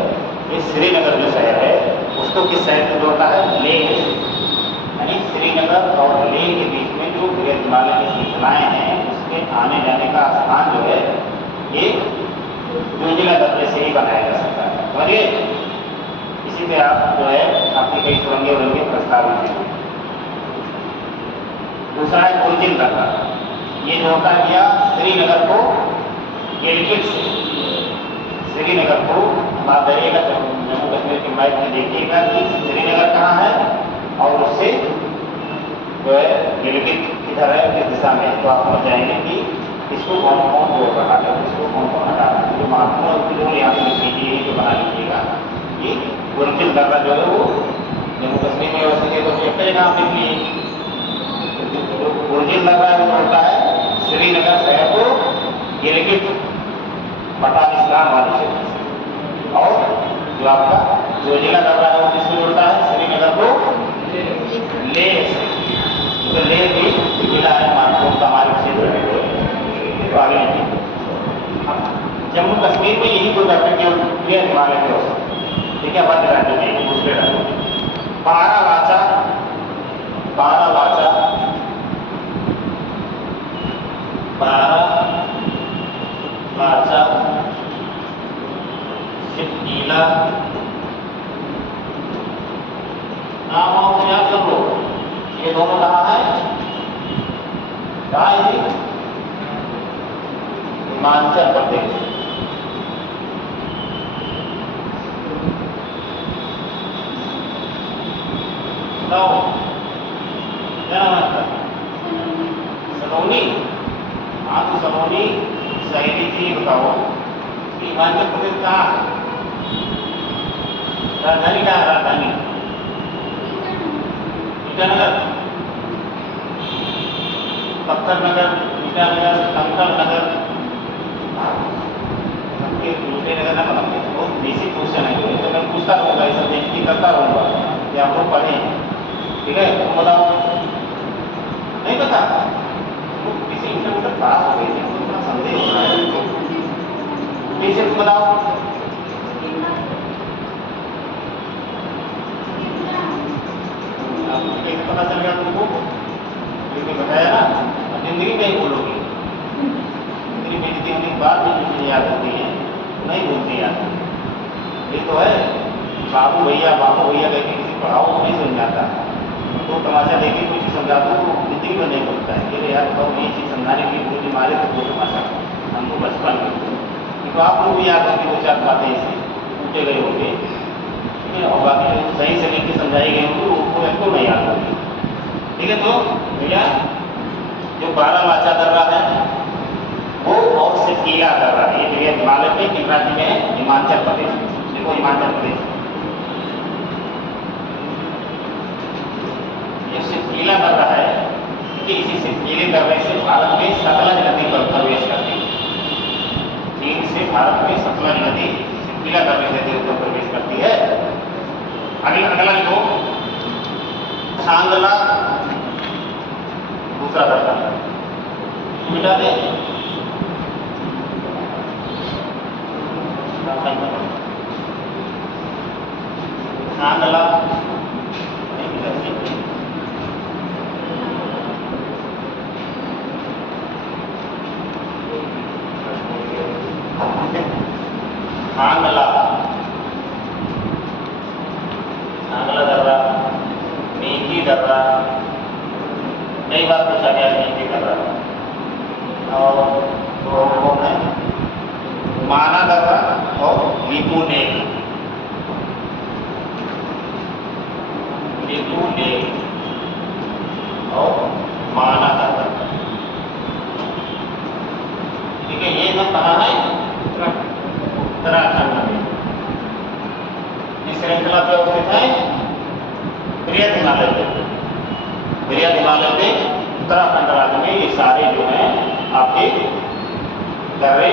ये श्रीनगर जो शहर है उसको किस शहर से जोड़ता है? लेह से। यानी श्रीनगर और लेह के बीच में जो बृहद हिमालय की श्रृंखलाएं हैं उसके आने जाने का स्थान जो है ये जो जिला दर्रे से ही बनाया जा सकता है। समझिए? इसी पे आप जो है आपकी कई सुरंगे उरंगे प्रस्तावित हैं। दूसरा है गुरजिल दर्रा। ये जोड़ता गया श्रीनगर को गिलगित से। श्रीनगर को आप जाइएगा जम्मू कश्मीर के मैप में देखिएगा कि श्रीनगर कहाँ है और उससे जो है गिलगित किधर है, किस दिशा में है, तो आप समझ जाएंगे कि इसको कौन कौन जोड़ रहा है, इसको कौन कौन हटा रहा है। जो महत्वपूर्ण जो यहाँ पे लिख लीजिए, जो बना लीजिएगा कि गुरजिल दर्रा जो है वो जम्मू कश्मीर में व्यवस्थित है, तो एक जगह आप लिख लीजिए। गुरजिल दर्रा वो जोड़ता है श्रीनगर शहर को गिलगित पठानिस्तान वाले क्षेत्र से, और जो आपका जो जिला दर्रा है वो किसको जोड़ता है? श्रीनगर को लेह से। तो लेह भी जिला है महत्वपूर्ण का हमारे क्षेत्र में जो है, तो आगे लिखिए। जम्मू कश्मीर में यही कोई दर्रे केवल बृहद हिमालय में हो सकते, ठीक है? मध्य राज्य में, दूसरे राज्य में बारालाचा, बारालाचा, बारालाचा, शिवकीला, नाम और याद कर लो। ये दोनों कहाँ है? कहाँ है जी? हिमाचल प्रदेश। बताओ क्या नाम है? सलोनी। हाँ तो सलोनी सहेली थी, बताओ कि हिमाचल प्रदेश कहाँ है? राजधानी क्या है? राजधानी ईटानगर, पत्थर नगर, ईटानगर, कंकड़ नगर, दूसरे नगर ना बनाते। बहुत बेसिक क्वेश्चन है, तो मैं पूछता रहूँगा, ये सब देखती करता रहूँगा कि आप लोग पढ़ें, ठीक है? तुम बताओ, नहीं पता? तो किसी इंटरव्यू पास हो गई थी, तो थोड़ा संदेह हो रहा है, ठीक है? तुम बताओ। कैसे पता चल गया तुमको? क्योंकि बताया ना, जिंदगी में ही बोलोगी। जिंदगी बेइज्जती होने के बाद भी जो चीज़ें याद होती हैं नहीं भूलती याद। ये तो है बाबू भैया कहकर किसी पढ़ाओ तो नहीं समझ आता, तो तमाशा देखिए कोई चीज़ समझा दो जिंदगी में नहीं बोलता है। ये यार बताओ ये चीज़ समझाने के लिए गुरु जी मारे तो वो तमाशा हमको बचपन में, तो आप लोग भी याद होगी वो चार बातें ऐसे पूछे गए होंगे, और बाकी जो सही से लिख के समझाई गई होंगी वो हमको नहीं याद होगी, ठीक है? तो भैया जो बारालाचा दर्रा है वो और शिवकीला दर्रा है, ये बृहद हिमालय में किस राज्य में है? हिमाचल प्रदेश। देखो हिमाचल प्रदेश, ये शिवकीला दर्रा है कि इसी शिवकीले दर्रे से भारत में सतलज नदी पर प्रवेश करती है। चीन से भारत में सतलज नदी शिवकीला दर्रे से ऊपर प्रवेश करती है। अगला लिखो, थांगला दूसरा दर्रा, मिटा दे नागला आंगला आंगला दर्रा मीठी दर्रा कई बार पूछा गया मीठी दर्रा और वो कौन है माना दर्रा और लिपुने लिपुने और माना दर्रा ठीक है ये सब कहाँ है उत्तराखंड में इस श्रृंखला पे स्थित है बृहद हिमालय पे बृहद हिमालय पे उत्तराखंड राज्य में ये सारे जो हैं आपके दर्रे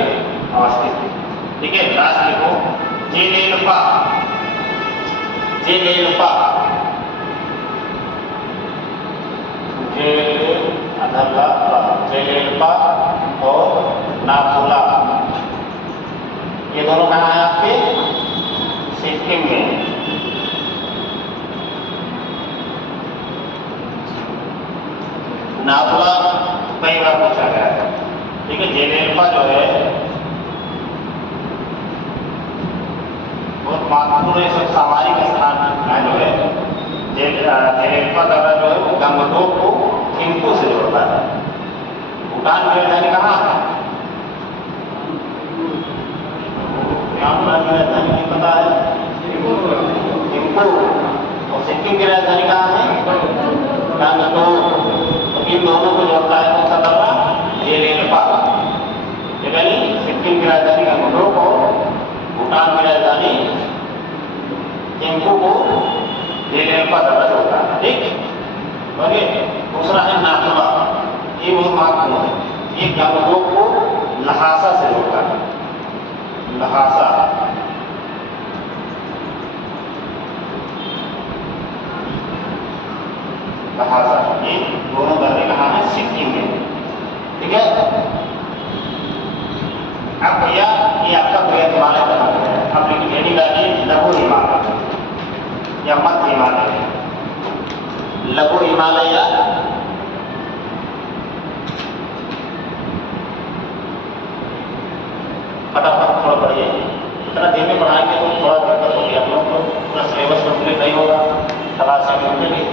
अवस्थित है ठीक है लास्ट लिखो जेलेलपा जेलेलपा जेलेलपा और नाथुला ये दोनों कहाँ है आपके सिक्किम में नाथुला कई बार पूछा गया है ठीक है जेलेलपा जो है बहुत महत्वपूर्ण सब सामाजिक स्थान जो है जेलेलपा दर्रा जो है वो गंगटोक को थिम्पू से जोड़ता है भूटान की राजधानी कहाँ है भूटान की राजधानी नहीं पता है थिम्पू और सिक्किम की राजधानी कहाँ है गंगटोक तो इन दोनों को जोड़ता है कौन सा दर्रा जेलेलपा यानी सिक्किम की राजधानी गंगटोक और भूटान की राजधानी थिम्पू को जेलेलपा दर्रा जोड़ता है ठीक ओके दूसरा है नाथुला ये बहुत महत्वपूर्ण है ये गंगटोक को लहासा से जोड़ता है लहासा लहासा ये दोनों दर्रे कहाँ हैं सिक्किम में ठीक है अब भैया ये आपका बृहद हिमालय कहाँ है अब लिखिए लघु हिमालय या मध्य हिमालय लघु हिमालय या फटाफट थोड़ा पढ़िए इतना दिन में पढ़ाएंगे तो थोड़ा दिक्कत होगी आप लोग को पूरा सिलेबस कंप्लीट नहीं होगा क्लास में भी नहीं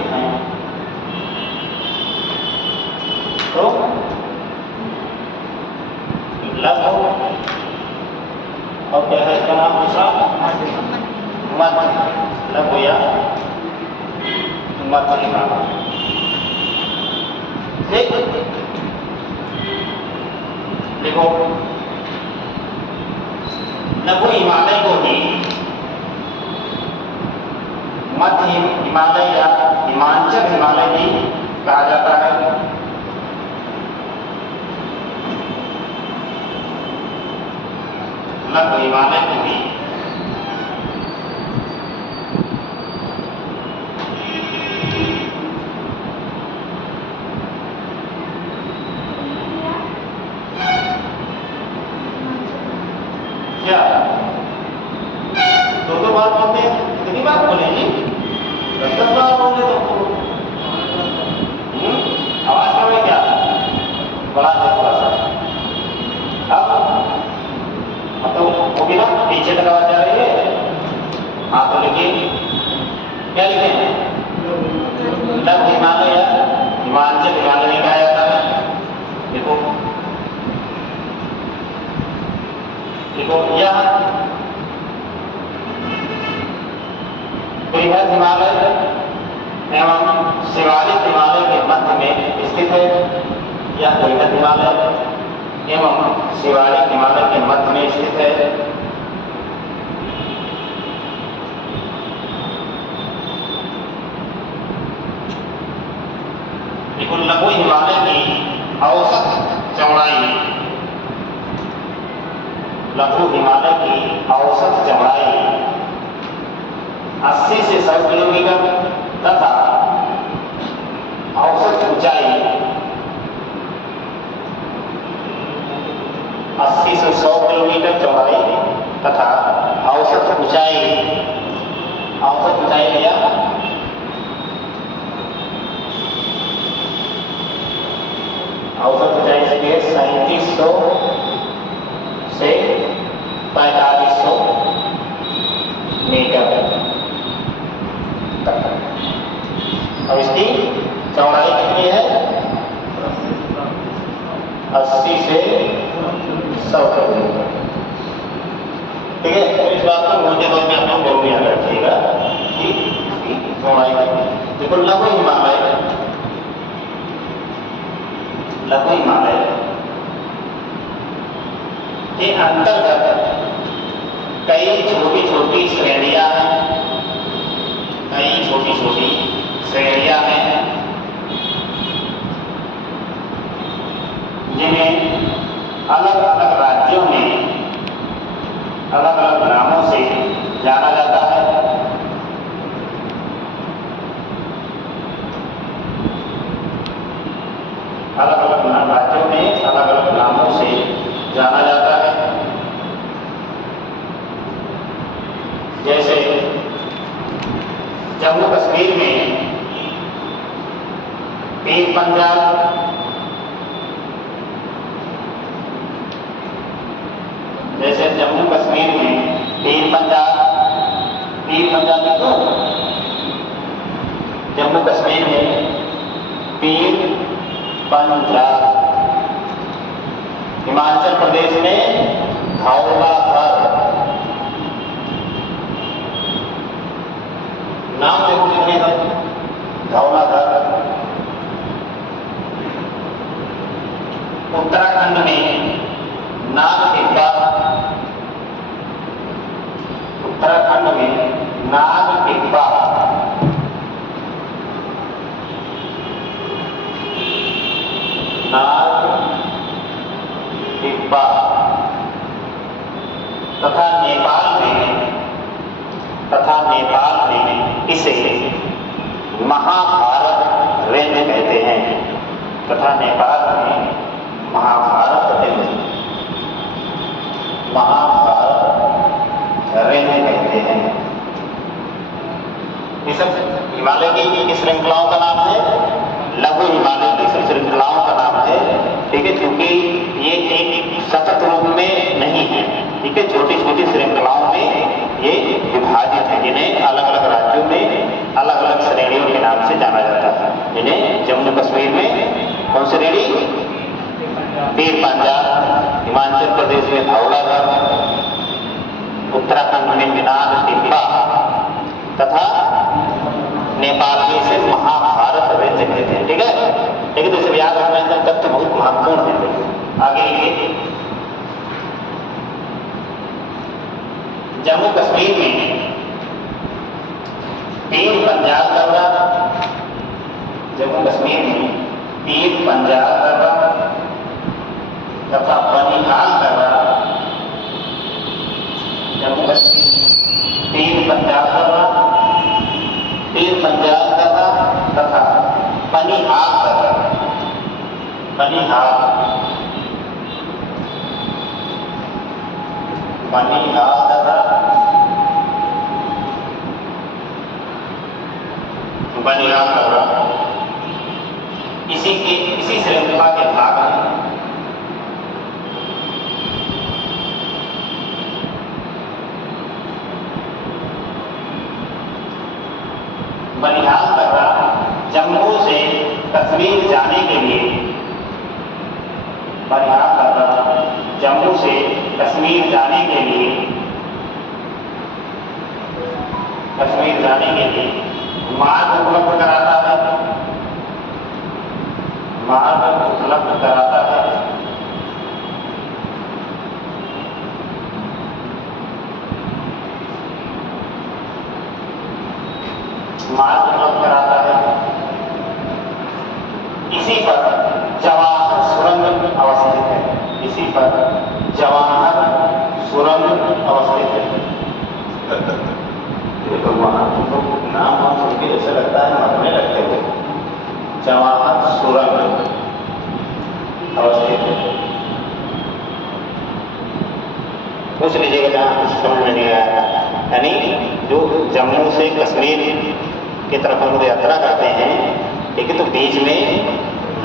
तो लघु और क्या है इसका नाम दूसरा मध्य लघु या मध्य हिमालय ठीक देखो लघु हिमालय को ही मध्य हिमालय या हिमांचल हिमालय भी कहा जाता है लघु हिमालय को भी क्या दो बार बोलते हैं कितनी बार बोले जी 10 बार बोले तो आवाज कम है क्या बढ़ा दे थोड़ा सा अब तो वो भी ना पीछे तक आवाज जा रही है हाँ तो लिखिए क्या लिखे लघु हिमालय या हिमांचल हिमालय नहीं कहा जाता है देखो देखो यह बृहद हिमालय एवं शिवालिक हिमालय के मध्य में स्थित है यह बृहद हिमालय एवं शिवालिक हिमालय के मध्य में स्थित है देखो लघु हिमालय की औसत चौड़ाई लघु हिमालय की औसत चौड़ाई 80 से 100 किलोमीटर तथा औसत ऊंचाई किलोमीटर चौड़ाई तथा औसत ऊंचाई लिया 3700 से 4500 मीटर तक। अब इसकी चौड़ाई कितनी है? 80 से 100 किलोमीटर। ठीक है, तो इस बात को मुझे तो में आप लोग जरूर याद रखिएगा कि इसकी चौड़ाई देखो। लघु हिमालय के अंतर्गत कई छोटी छोटी श्रेणियां हैं, जिन्हें अलग अलग राज्यों में अलग अलग नामों से जाना जाता है। अलग अलग राज्यों में अलग अलग नामों से जाना जाता है। जैसे जम्मू कश्मीर में पीर पंजाब, लिखो। जम्मू कश्मीर में पीर पंजाब। हिमाचल प्रदेश में धौलाधर। नाम देखो कितने हैं? धौलाधर। उत्तराखंड में नागटिब्बा। तथा नेपाल में इसे महाभारत रेंज कहते हैं। महाभारत रेंज कहते हैं। ये सब हिमालय की श्रृंखलाओं का नाम है। लघु हिमालय की सब श्रृंखलाओं का नाम है। ठीक है, क्योंकि ये एक सतत रूप में नहीं है। ठीक है, छोटी छोटी श्रृंखलाओं में ये विभाजित है, जिन्हें अलग अलग राज्यों में अलग अलग श्रेणियों के नाम से जाना जाता है। जिन्हें जम्मू कश्मीर में कौन श्रेणी? पीर पंजाब। हिमाचल प्रदेश में धौलाधर। उत्तराखंड में नागटिब्बा तथा नेपाल में इसे महाभारत रेंज कहते हैं। ठीक है, लेकिन तो इसे याद रखना एकदम तथ्य बहुत महत्वपूर्ण है। आगे लिखिए। जम्मू कश्मीर में पीर पंजाब दर्रा तथा बनिहाल दर्रा। जम्मू कश्मीर पीर पंजाब दर्रा तथा बनिहाल दर्रा। बनिहाल दर्रा इसी श्रृंखला के भाग हैं। बनिहाल दर्रा जम्मू से कश्मीर जाने के लिए मार्ग उपलब्ध कराता है। मार्ग उपलब्ध कराता है। इसी पर जवाहर सुरंग अवस्थित है। देखो वहां तुमको नाम सुन के ऐसा लगता है मरने लगते हो। जवाहर सुरंग अवस्थित है। पूछ लीजिएगा जहाँ कुछ समझ में नहीं आया। यानी जो जम्मू से कश्मीर की तरफ हम लोग यात्रा करते हैं, ठीक है, तो बीच में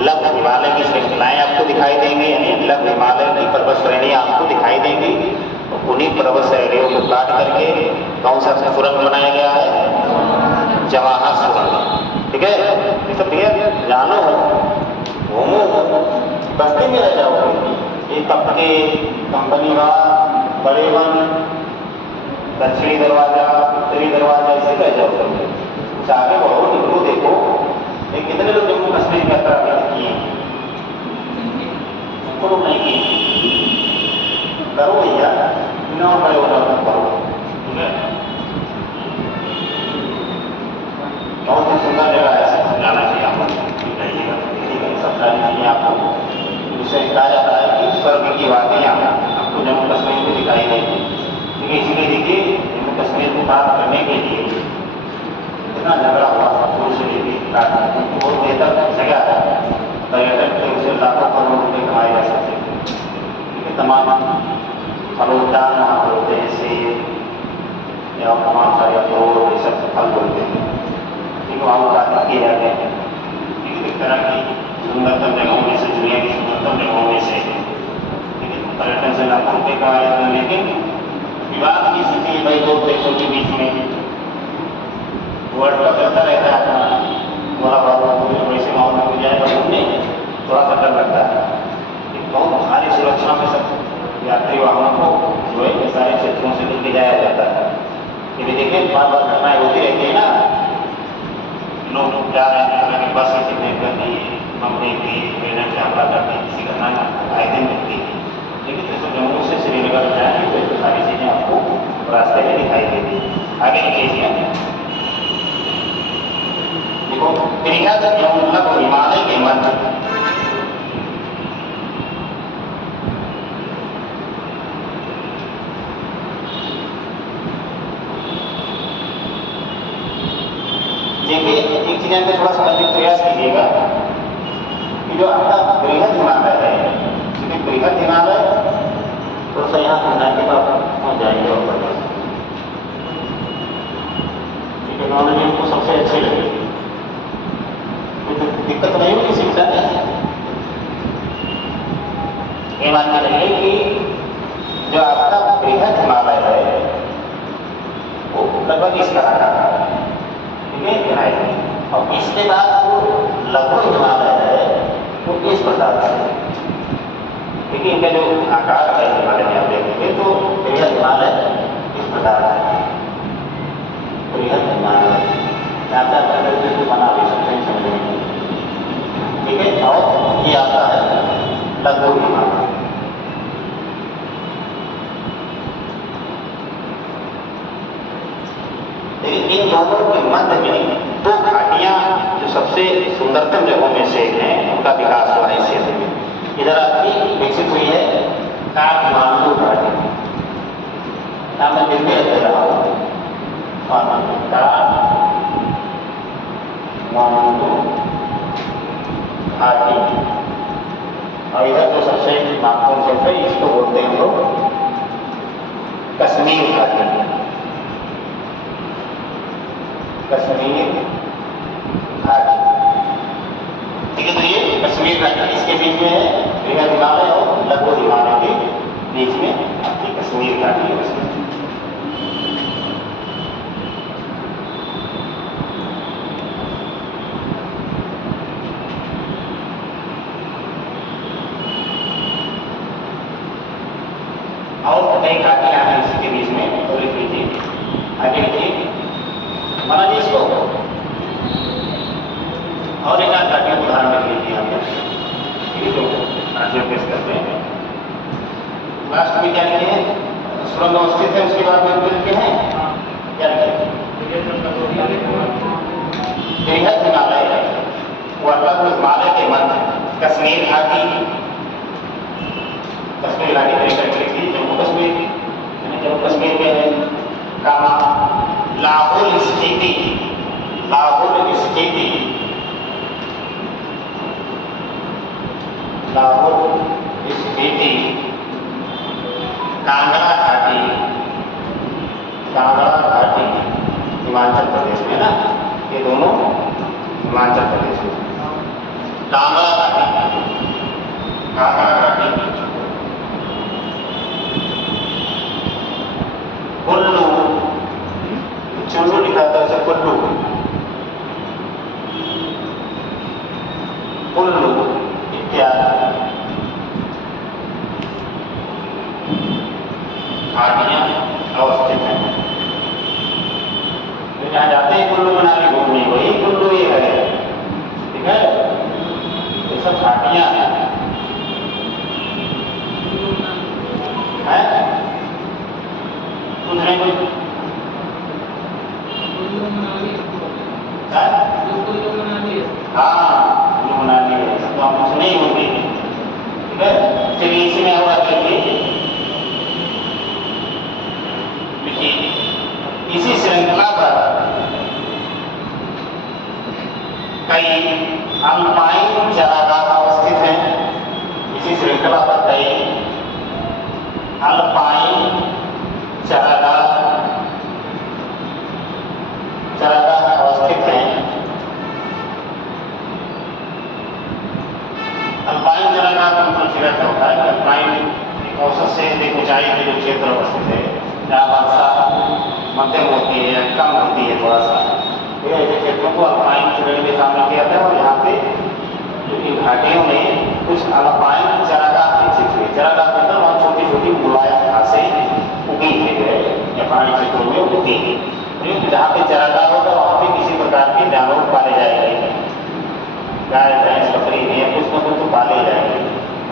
लघु हिमालय की श्रृंखलाएं आपको दिखाई देंगी, यानी लघु हिमालय की पर्वत श्रेणियाँ आपको दिखाई देंगी। उन्हीं पर्वत श्रेणियों को काट करके कौन सा सुरंग बनाया गया है? जवाहर सुरंग। ठीक है, ये सब भैया जानो, घूमो, बस्ती में रह जाओगे। ये तबके, कंपनी वा, बड़े वन, दक्षिणी दरवाजा, उत्तरी दरवाजा, इसे रह जाओगे। कुछ आगे बढ़ो, निकलो, देखो ये कितने लोग जम्मू कश्मीर की यात्रा किए, उनको लोग नहीं किए। करो भैया, बिना और बड़े होना करो। ठीक है, बहुत ही सुंदर जगह है, सब जाना चाहिए आपको। जाइएगा, देखिएगा, सब सारी चीजें आपको जिससे कहा जाता है कि स्वर्ग की वादियाँ आपको जम्मू कश्मीर में दिखाई देगी। ठीक है, इसलिए देखिए जम्मू कश्मीर को प्राप्त करने के लिए इतना झगड़ा हुआ दूर से लेके बहुत बेहतर जगह है, पर्यटक से उसे लाखों करोड़ रुपये कमाए जा सकते हैं। ठीक है, तमाम फलोद्यान वहाँ पर होते हैं, सेब या तमाम सारे अखरोट, ये सब फल बोलते हैं। ठीक है, वहाँ उत्पादन किए जाते हैं। ठीक है, इस तरह की सुंदरतम जगहों में से, दुनिया की सुंदरतम जगहों में से। ठीक है, पर्यटन से लाखों रुपये कमाए जाते हैं। लेकिन विवाद की स्थिति भाई दो देशों के बीच में वर्ल्ड कप चलता रहता है अपना, थोड़ा बहुत वैसे माहौल में हो जाएगा, घूमने थोड़ा सा डर लगता है। बहुत भारी सुरक्षा में सब यात्री वाहनों को जो है सारे क्षेत्रों से लेके जाया जाता है। क्योंकि देखिए बार बार घटनाएं होती रहती है ना, लोग जा रहे हैं, हालांकि बस से किडनैप कर दी, बम्बई की ट्रेन से हमला कर दी, किसी घटना आए दिन मिलती है। लेकिन जैसे जम्मू से श्रीनगर जाएंगे तो सारी चीज़ें आपको रास्ते में दिखाई देती है। आगे लीजिए, देखो बृहद मतलब हिमालय के मध्य देखिए, एक चीज में थोड़ा समझने का प्रयास कीजिएगा कि जो आपका बृहद हिमालय है, क्योंकि बृहद हिमालय थोड़ा सा यहाँ सुनना के बाद पहुँच जाएंगे और बढ़िया टेक्नोलॉजी हमको सबसे अच्छी लगी, तो दिक्कत नहीं होगी शिक्षा में। ये मानना चाहिए कि जो आपका बृहद हिमालय है वो लगभग इस तरह का है। ठीक है, और इसके बाद जो लघु हिमालय है वो इस प्रकार से। ठीक है, इनका जो आकार है हिमालय में आप देखेंगे तो बृहद हिमालय इस प्रकार है। बृहद हिमालय ज़्यादा तो बना भी सकते हैं, समझेंगे। ठीक है, और ये आता है लघु हिमालय। इन दोनों के मध्य में दो घाटियां जो सबसे सुंदरतम जगहों में से हैं, उनका विकास हुआ है इस क्षेत्र में। इधर आपकी विकसित हुई है काठमांडू घाटी, नाम मैं दिल्ली रख रहा हूँ, काठमांडू घाटी। और इधर जो सबसे महत्वपूर्ण क्षेत्र है इसको बोलते हैं लोग कश्मीर घाटी। कश्मीर घाटी, ठीक है, तो ये कश्मीर घाटी इसके बीच में है, बृहद हिमालय और लघु हिमालय के बीच में आपकी कश्मीर घाटी है। और कई घाटियां हैं इसके बीच में, तो लिख लीजिए, आगे लिखिए, माना जी इसको और एक आध घाटियों को उदाहरण लिख लीजिए यहाँ पर। ठीक है, जो राज्य पेश करते हैं लास्ट में क्या लिखे हैं, सुरंग अवस्थित है, उसके बाद में लिखे हैं क्या लिखे, बृहद हिमालय व लघु हिमालय के मध्य कश्मीर घाटी। कश्मीर घाटी लिख लीजिए, जम्मू कश्मीर, जम्मू कश्मीर में है कहाँ, लाहौल स्पीति, लाहौल स्पीति, लाहौल स्पीति कांगड़ा घाटी, कांगड़ा घाटी हिमाचल प्रदेश में ना, ये दोनों हिमाचल प्रदेश में। कांगड़ा घाटी, कांगड़ा घाटी, कुल्लू, चुल्लू लिखा था उसे कुल्लू, कुल्लू इत्यादि घाटियां अवस्थित हैं। तो जहाँ जाते हैं कुल्लू मनाली घूमने, वही कुल्लू ही है, ठीक है। ये सब घाटियां हैं। कुछ नहीं, कुछ हाँ, कुल्लू मनाली है, तो आप सुने ही होंगे, ठीक है। चलिए इसमें और आगे देखिए, इसी श्रृंखला पर कई अल्पाइन चरागाह अवस्थित हैं। इसी श्रृंखला पर कई अल्पाइन चरागाह अवस्थित हैं। अल्पाइन चरागाह का मतलब फिर क्या होता है कि अल्पाइन एक औसत से अधिक ऊंचाई के जो क्षेत्र अवस्थित है, जहाँ वर्षा मध्यम होती है या कम होती है थोड़ा सा, ठीक है, ऐसे क्षेत्रों को अल्पाइन श्रेणी में शामिल किया जाता है। और यहाँ पे इन घाटियों में कुछ अल्पाइन चरागाह विकसित हुए। चरागाह के अंदर वहाँ छोटी छोटी मुलायम घासें उगी है या पहाड़ी क्षेत्रों में उगती है। जहाँ पे चरागाह होगा वहाँ पे किसी प्रकार के जानवर पाले जाएंगे, गाय भैंस बकरी है, कुछ न कुछ तो पाले जाएंगे।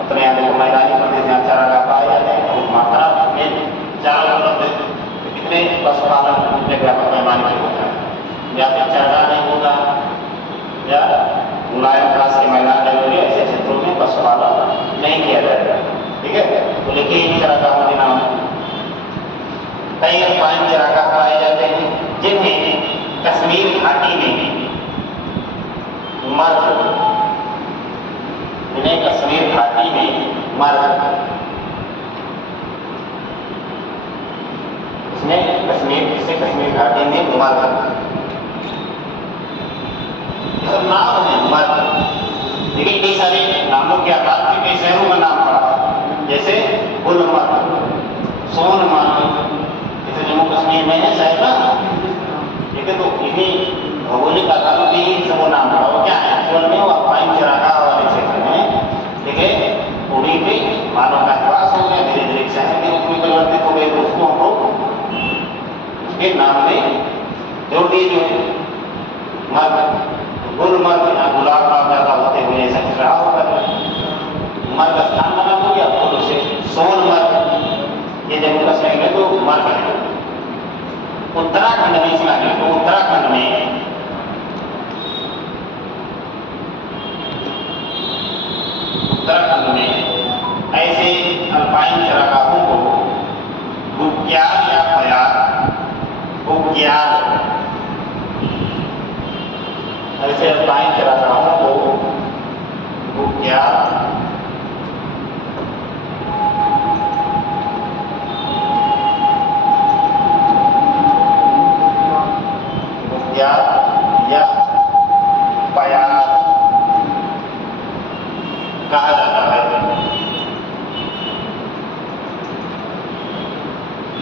अपने यहाँ देखो मैदानी प्रदेश जहाँ चरागाह पाए जाते हैं, बहुत मात्रा में चारों तरफ कितने पशुपालन कितने व्यापक पैमाने पर होता है। या फिर चरागाह नहीं होगा या मुलायम घास के मैदान रहेंगे, ऐसे क्षेत्रों में पशुपालन नहीं किया जाएगा, ठीक है। तो लिखिए इन चरागाहों के नाम। कई अल्पाइन चरागाह पाए जाते हैं, जिन्हें कश्मीर घाटी में मर्ग, इन्हें कश्मीर घाटी में मर्ग, इसमें कश्मीर घाटी में मर्ग, ये सब नाम है मर्ग। लेकिन कई सारे नामों के आधार पर कई शहरों का नाम पड़ा, जैसे गुलमर्ग, सोनमर्ग, जैसे जम्मू कश्मीर में है शहर ना, ठीक है। तो इन्हीं भौगोलिक आधारों पर ही सब नाम पड़ा। वो क्या है एक्चुअल में, वो अल्पाइन चरागाह वाले क्षेत्र में, ठीक है, उन्हीं पे मानव का निवास हो गया, धीरे धीरे शहर के रूप में परिवर्तित हो गए। तो उसको हम लोग उसके नाम में जोड़ दिए जो है मर्ग। गुलमर्ग, यहाँ गुलाब नाम ज्यादा होते हुए ऐसा कुछ रहा होगा, मर्ग स्थान बना हो गया। तो उसे सोनमर्ग, ये जम्मू कश्मीर में तो मर्ग है। उत्तराखंड में इसमें आगे, तो उत्तराखंड में ऐसे अल्पाइन चरागाहों को बुग्याल या फयार, बुग्याल, ऐसे अल्पाइन चरागाहों को बुग्याल या पयार कहा जाता है।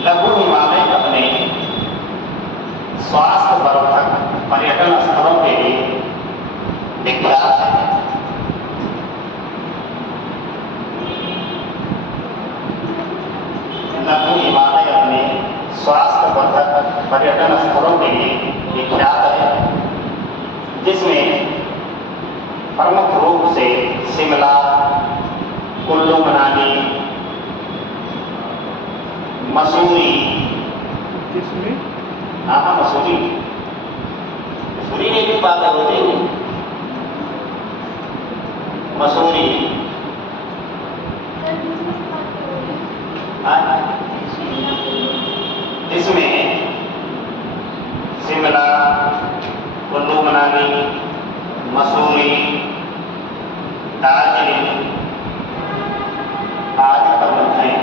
लघु हिमालय अपने स्वास्थ्य वर्धक पर्यटन स्थलों के लिए विख्यात है। लघु हिमालय अपने स्वास्थ्य वर्धक पर्यटन स्थलों के लिए विख्यात है, जिसमें प्रमुख रूप से शिमला, कुल्लू मनाली, मसूरी, हाँ मसूरी में भी बात होती है, मसूरी, जिसमें शिमला, कुल्लू मनाली, मसूरी, दार्जिलिंग आदि पर्वत हैं,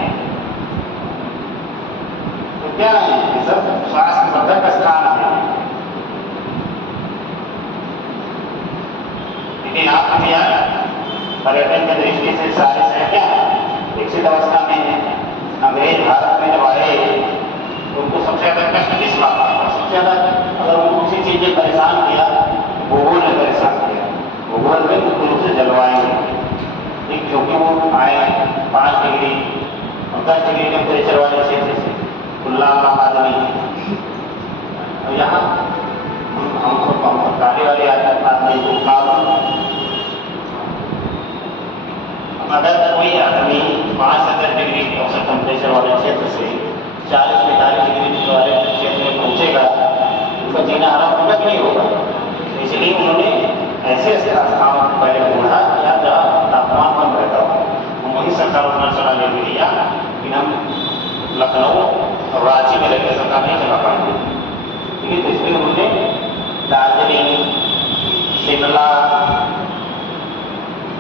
किया, पर्यटन की दृष्टि से सारे शहर क्या विकसित अवस्था में है। अंग्रेज भारत में जब आए तो उनको सबसे ज्यादा कष्ट किस बात का, सबसे ज्यादा अगर उनको किसी चीज ने परेशान किया, भूगोल ने परेशान किया। भूगोल में मुख्य रूप से जलवायु, एक क्योंकि वो आए 5 डिग्री और 10 डिग्री टेम्परेचर वाले क्षेत्र से खुला आदमी, और यहाँ हम काले वाले आदमी को काम, अगर कोई आदमी 5-10 डिग्री औसत टेम्परेचर वाले क्षेत्र से 40-45 डिग्री वाले क्षेत्र में पहुंचेगा, उसका जीना आराम होगा कि नहीं होगा। इसलिए उन्होंने ऐसे स्थानों को पहले ढूंढा या जहाँ तापमान कम रहता हो, हम वही सरकार अपना चला ले लिया कि हम लखनऊ और रांची में रहकर सरकार नहीं चला पाएंगे। ठीक है, तो इसलिए उन्होंने दार्जिलिंग, शिमला,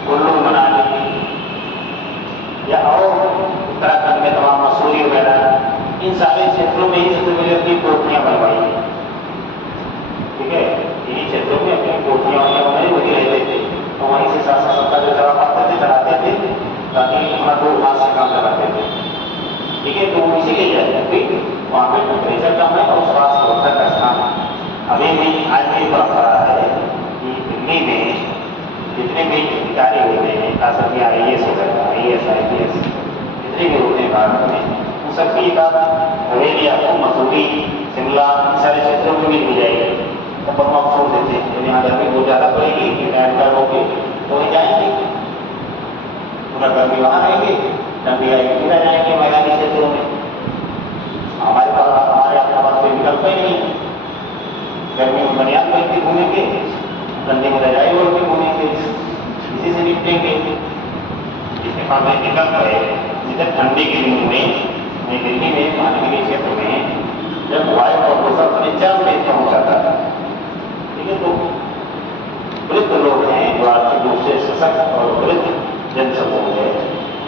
कुल्लू मनाली या और उत्तराखंड में तमाम मसूरी वगैरह, इन सारे क्षेत्रों में ही सबसे पहले अपनी कोठियाँ बनवाई। ठीक है, इन्हीं क्षेत्रों में अपनी कोठियाँ बनाई, वही रहते थे और वहीं से शासन सत्ता जो चला पाते थे चलाते थे, ताकि अपना 2 हाथ से काम चलाते थे। ठीक है, तो इसीलिए जाए कि वहाँ पे टेम्परेचर कम है और स्वास्थ्य का स्थान है। अभी भी आज भी परंपरा है कि दिल्ली में जितने भी अधिकारी होते हैं, खास करके IAS वगैरह, IAS IPS जितने भी होते हैं भारत में, उन सबकी एक हवेली आपको मसूरी, शिमला, सारे क्षेत्रों में मिल जाएगी। तो हम अवसर देते हैं, तो यहाँ गर्मी बहुत ज़्यादा पड़ेगी, रिटायर कर होगी तो वहीं जाएंगे, पूरा गर्मी वहाँ रहेंगे, ठंडी आएगी रह जाएंगे मैदानी क्षेत्रों में। हमारे पास कोई विकल्प ही नहीं है। गर्मी में बनियान पहन के घूमेंगे, ठंडी में रजाई ओढ़ के घूमेंगे, इसी से निपटेंगे। इसके पास एक विकल्प है, जिधर ठंडी के दिनों में दिल्ली में महानगरीय क्षेत्र में जब वायु प्रदूषण अपने चरम पे पहुंच जाता है, ठीक है, तो वृद्ध लोग हैं जो आर्थिक रूप से सशक्त और वृद्ध जनसमूह है,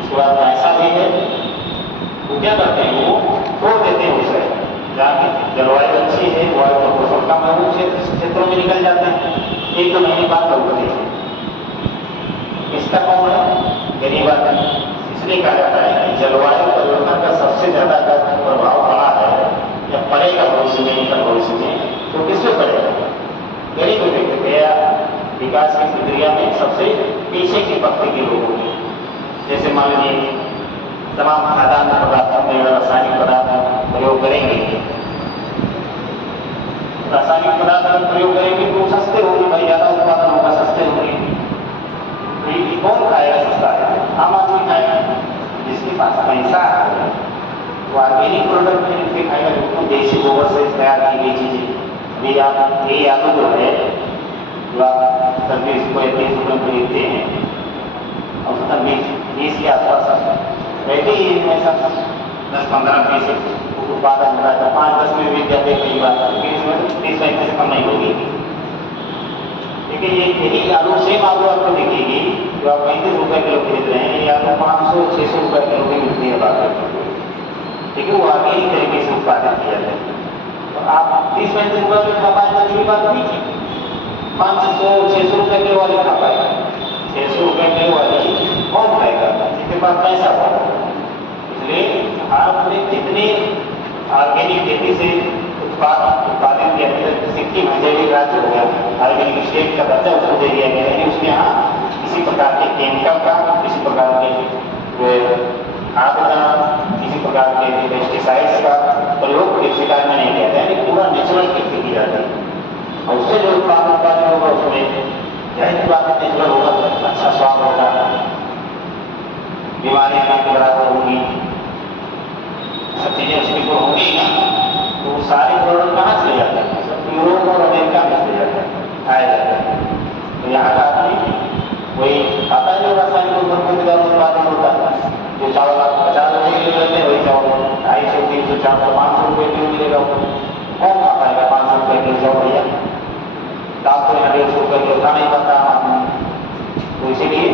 इसके बाद ऐसा भी है, वो क्या करते हैं, वो छोड़ देते हैं उसे, जहाँ की जलवायु अच्छी है, वायु प्रदूषण कम है, वो क्षेत्रों में निकल जाते हैं। 1-2 महीने बाद लौटते हैं। इसका कौन है? गरीब आदमी। इसलिए कहा जाता है कि जलवायु परिवर्तन का सबसे ज्यादा प्रभाव पड़ा है या पड़ेगा भविष्य में, निकल भविष्य में, तो किस पे पड़ेगा? गरीब व्यक्ति या विकास की प्रक्रिया में सबसे पीछे की पक्ति के लोगों में। जैसे मान लीजिए तमाम खाद्यान्न पदार्थों में रासायनिक पदार्थ प्रयोग करेंगे, रासायनिक पदार्थ प्रयोग करेंगे तो सस्ते होंगे, भाई ज़्यादा उत्पादन होगा, सस्ते होंगे। तो ये कौन खाएगा सस्ता है? आम आदमी खाएगा। जिसके पास पैसा है वो ऑर्गेनिक प्रोडक्ट खरीद के खाएगा, जो देसी गोबर से तैयार की गई चीज़ें। अभी आप ये आलू जो है, जो आप 30 रुपये 30 रुपये खरीदते हैं, औसतन 20 के आसपास रहते ही इनमें सब 10-15-20 उत्पादन होता है। 5-10 में भी जाते कई बार, 30-35 से कम नहीं होगी। ठीक है, ये यही आलू सेम आलू आपको दिखेगी जो आप 35 रुपये किलो खरीद रहे हैं, ये आलू 500-600 रुपये किलो की मिलती है बात। ठीक है, वो ऑर्गेनिक तरीके से उत्पादन किया जाता है। तो आप 30-35 रुपये में खा पाएंगे की बात नहीं थी, 500-600 रुपये किलो वाले खा पाएगा। 600 रुपये किलो वाली कौन खाएगा? जिसके पास पैसा हो। इसलिए आपने जितने ऑर्गेनिक खेती से उत्पादन किया, सिक्किम जैविक राज्य हो गया, ऑर्गेनिक स्टेट का दर्जा उसको दे दिया गया है, उसके यहाँ किसी प्रकार के केमिकल का, किसी प्रकार के खाद का, किसी प्रकार के पेस्टिसाइड्स का प्रयोग कृषि कार्य में नहीं किया जाता है, पूरा नेचुरल खेती की जाती है। और उससे जो उत्पादन होगा उसमें जाहिर बात है नेचुरल होगा, अच्छा स्वाद होगा, बीमारियाँ के बराबर होंगी, सब चीज़ें उसकी तो होंगी ना। तो सारे प्रोडक्ट कहाँ से ले जाते हैं? सब यूरोप और अमेरिका में से जाते हैं, आए जाते हैं। तो यहाँ का आदमी वही खाता है जो रासायनिक उर्वरकों के द्वारा उत्पादन होता है। जो चावल आप 50 रुपये किलो लेते हैं, वही चावल 250, 300, 400, 500 रुपये किलो मिलेगा। कौन खा पाएगा 500 रुपये किलो चावल भैया? दाम तो यहाँ 150 रुपये किलो खा नहीं पाता आदमी। तो इसीलिए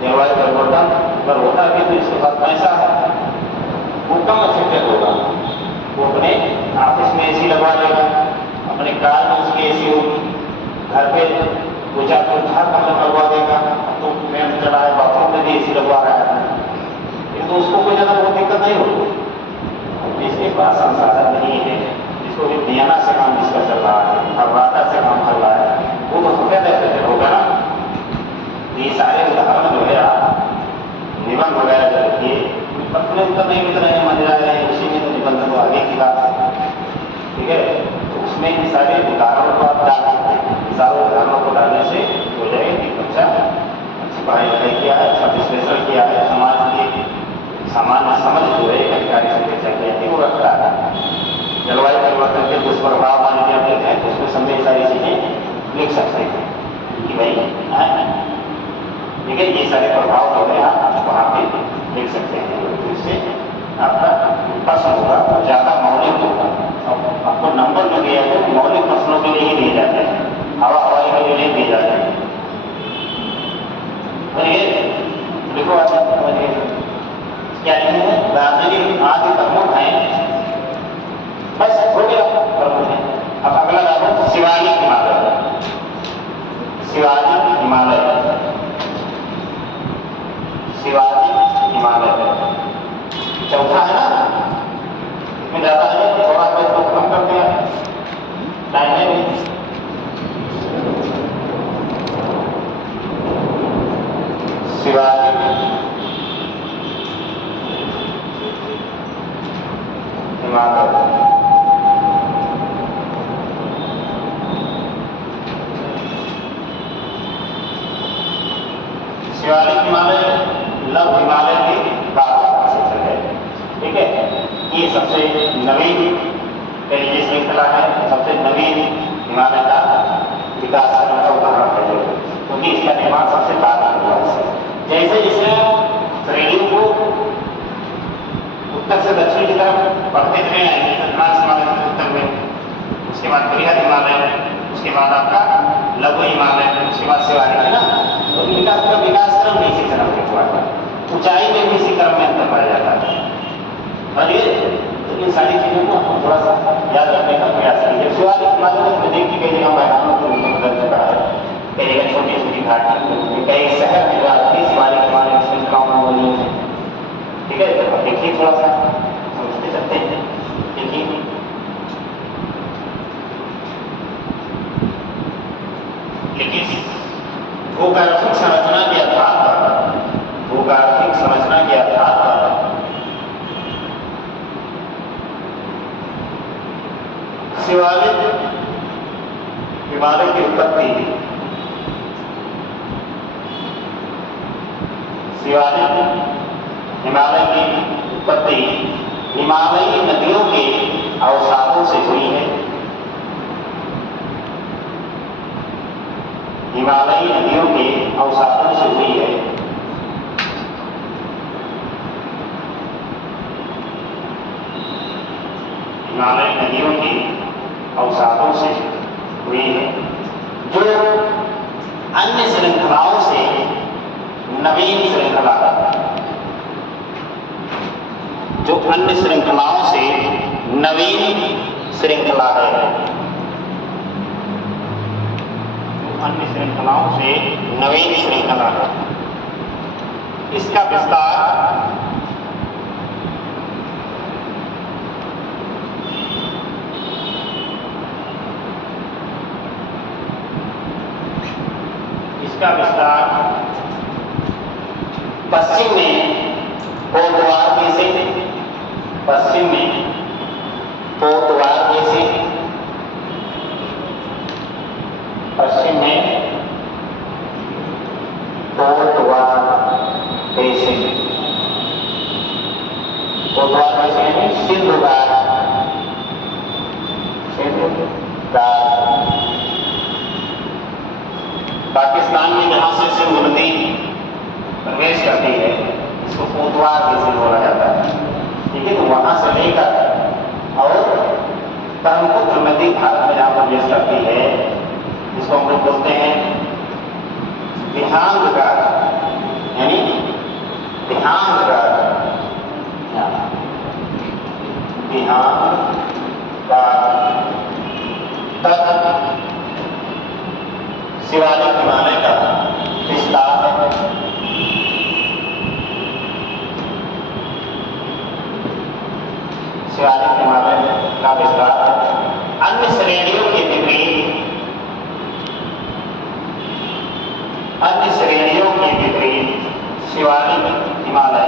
जलवायु परिवर्तन अगर होता है तो इसके पास पैसा है, वो कम अफेक्टेड होगा। वो अपने ऑफिस में AC लगवा लेगा, अपने कार में उसकी AC होगी, घर पे वो जाकर बाहर कमरा लगवा देगा, तो फैन चला है, बाथरूम में भी एसी लगवा रहा है, तो उसको कोई ज़्यादा बहुत दिक्कत नहीं होगी। जिसके पास संसाधन नहीं है, जिसको भी दियाना से काम जिसका चल रहा है, अवराटा से काम चल रहा है, वो तो क्या कहते होगा ना। ये सारे उदाहरण जो है आप निबंध वगैरह जो रखिए, अपने उत्तर नहीं मिल रहे हैं, मज रहे हैं, उसी में तो निबंध को आगे की बात है, ठीक है। तो उसमें इन सारे उदाहरणों को आप डाल सकते हैं। सारे उदाहरणों को डालने से हो जाएगा कि बच्चा अच्छी पढ़ाई लिखाई किया है, अच्छा विश्लेषण किया है, समाज की सामान्य समझ जो है अधिकारी संरक्षा की है वो रखता है। जलवायु परिवर्तन के दुष्प्रभाव मान लीजिए आप लिखते हैं, तो उसमें समझे सारी चीज़ें लिख सकते हैं कि भाई ठीक है, ये सारे प्रभाव जो है आप वहाँ पे लिख सकते हैं। तो इससे आपका प्रश्न होगा ज़्यादा मौलिक होगा। आपको नंबर जो दिया है वो मौलिक प्रश्नों के लिए ही दिए जाते हैं, हवा हवाई के लिए नहीं दिए जाते हैं। तो ये देखो आप क्या लिखे हैं, दार्जिलिंग आदि प्रमुख हैं, बस हो गया प्रमुख है। अब अगला डालो शिवालिक हिमालय, शिवालिक हिमालय, शिवालिक हिमालय चौथा है ना, इसमें ज़्यादा है, थोड़ा सा इसको खत्म कर दिया टाइम है नहीं। शिवालिक हिमालय, शिवालिक हिमालय लघु हिमालय की बात है, ठीक है। ये सबसे नवीन पहली श्रृंखला है, सबसे नवीन हिमालय का विकास करने का उदाहरण है, क्योंकि इसका निर्माण सबसे बाद में हुआ है। जैसे जैसे श्रेणियों को उत्तर से दक्षिण की तरफ बढ़ते चले आएंगे, द्रास हिमालय उत्तर में, उसके बाद बृहद हिमालय, उसके बाद आपका लघु हिमालय, उसके बाद शिवालिक है ना। तो इनका पूरा विकास क्रम इसी क्रम में हुआ है, ऊंचाई में भी इसी क्रम में अंतर पाया जाता है। और ये तो इन सारी चीज़ों को हम थोड़ा सा याद रखने का प्रयास करेंगे। शिवालिक हिमालय में देखिए कई जगह मैदानों को बदल चुका है, कई जगह छोटी छोटी घाटी, कई शहर में जाती शिवालिक हिमालय श्रृंखलाओं में बनी है, ठीक है। तो देखिए थोड़ा सा समझते चलते हैं, देखिए लेकिन भूगार्थिक संरचना के आधार पर, भूगार्थिक संरचना के आधार पर शिवालिक हिमालय की उत्पत्ति, शिवालिक हिमालय की उत्पत्ति हिमालयी नदियों के अवसादों से हुई है। हिमालयी नदियों के अवसादों से हुई है। हिमालयी नदियों के अवसादों से हुई है, जो अन्य श्रृंखलाओं से नवीन श्रृंखला, जो अन्य श्रृंखलाओं से नवीन श्रृंखला है, अन्य श्रृंखलाओं से नवीन श्रृंखला है। इसका विस्तार पश्चिम में पोतवार से, पश्चिम में पोतवार से, पश्चिम में पोतवार से, पोतवार से यानी सिंधु घाट, सिंधु घाट पाकिस्तान में जहाँ से सिंधु नदी प्रवेश करती है, इसको पोतवार से बोला जाता है, ठीक है। तो वहाँ से लेकर और ब्रह्मपुत्र नदी भारत में जहाँ प्रवेश करती है, इसको हम लोग बोलते हैं विहंग घाट, यानी विहंग घाट, विहंग घाट तक शिवालिक हिमालय का विस्तार है। शिवालिक हिमालय का विस्तार है। अन्य श्रेणियों के विपरीत, अन्य श्रेणियों के विपरीत शिवालिक हिमालय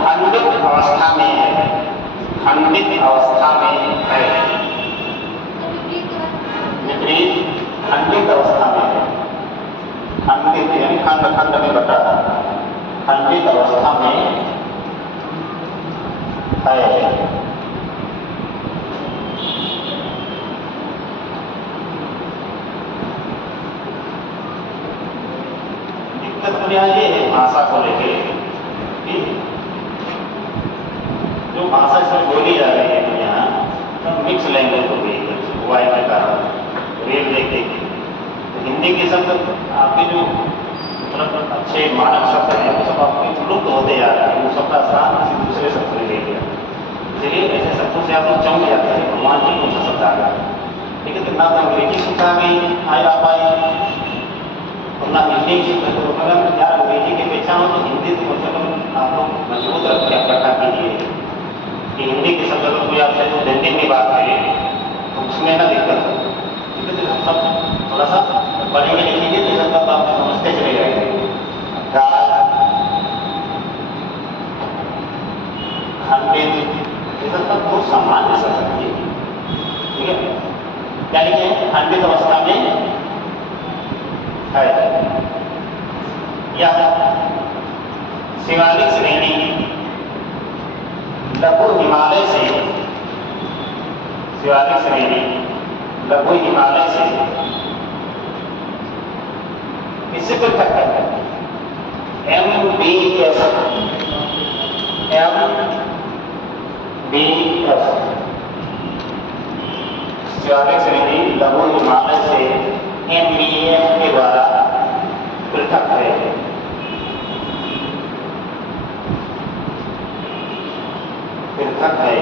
खंडित अवस्था में है, खंडित अवस्था में है, विपरीत खंडित अवस्था में है। खंडित यानी खंड खंड में बटा, खंडित अवस्था में है। दिक्कत तो यहाँ ये है भाषा को लेके, जो भाषा इसमें बोली जा रही है यहाँ सब मिक्स लैंग्वेज हो गई है वाई के कारण, रेल देख देख के। तो हिंदी के शब्द आपके जो मतलब अच्छे मानक शब्द हैं वो सब आपके लुप्त होते जा रहे हैं, वो सबका स्थान किसी दूसरे शब्द में ले लिया। इसलिए ऐसे शब्दों से आप लोग चौंक जाते हैं, भगवान जी कौन सा शब्द आ गया। ठीक है, कितना तो अंग्रेजी सीखा गई आ पाई और ना हिंदी सीखा। तो अगर यार अंग्रेजी की अपेक्षा हो तो हिंदी तो मतलब आप लोग मजबूत रखिए, इकट्ठा कीजिए कि हिंदी के शब्द अगर कोई आपसे हिंदी में बात करे तो उसमें ना दिक्कत हो। ठीक है, तो हम सब थोड़ा सा पढ़ेंगे लिखेंगे तो सब आप समझते चले जाएंगे। गाय, खंडित, ये सब बहुत सामान्य शब्द है। ठीक है, क्या लिखे? खंडित अवस्था में है। या शिवालिक श्रेणी लघु हिमालय से, शिवालिक श्रेणी लघु हिमालय से किससे पृथक है? MBS, MBS शिवालिक श्रेणी लघु हिमालय से MBS के द्वारा पृथक है। पृथक है।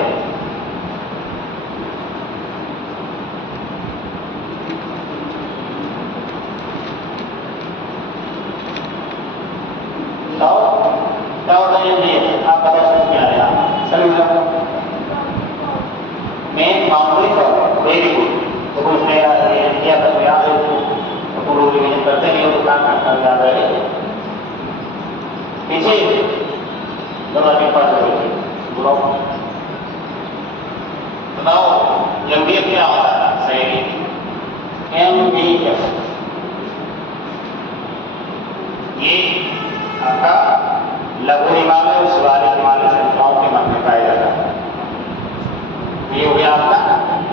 तो क्या होता है MBS? आप बता सकते हैं सभी लोग main boundary for very good. तो उसमें किया था याद है उसको, तो लोग रिवीजन करते नहीं हो तो काम कर याद है। पीछे दोनों के पास बुलाओ, बताओ MBF क्या होता है? सही, MBF ये आपका लघु हिमालय और शिवालिक हिमालय श्रृंखलाओं के मध्य में पाया जाता है। ये हो गया आपका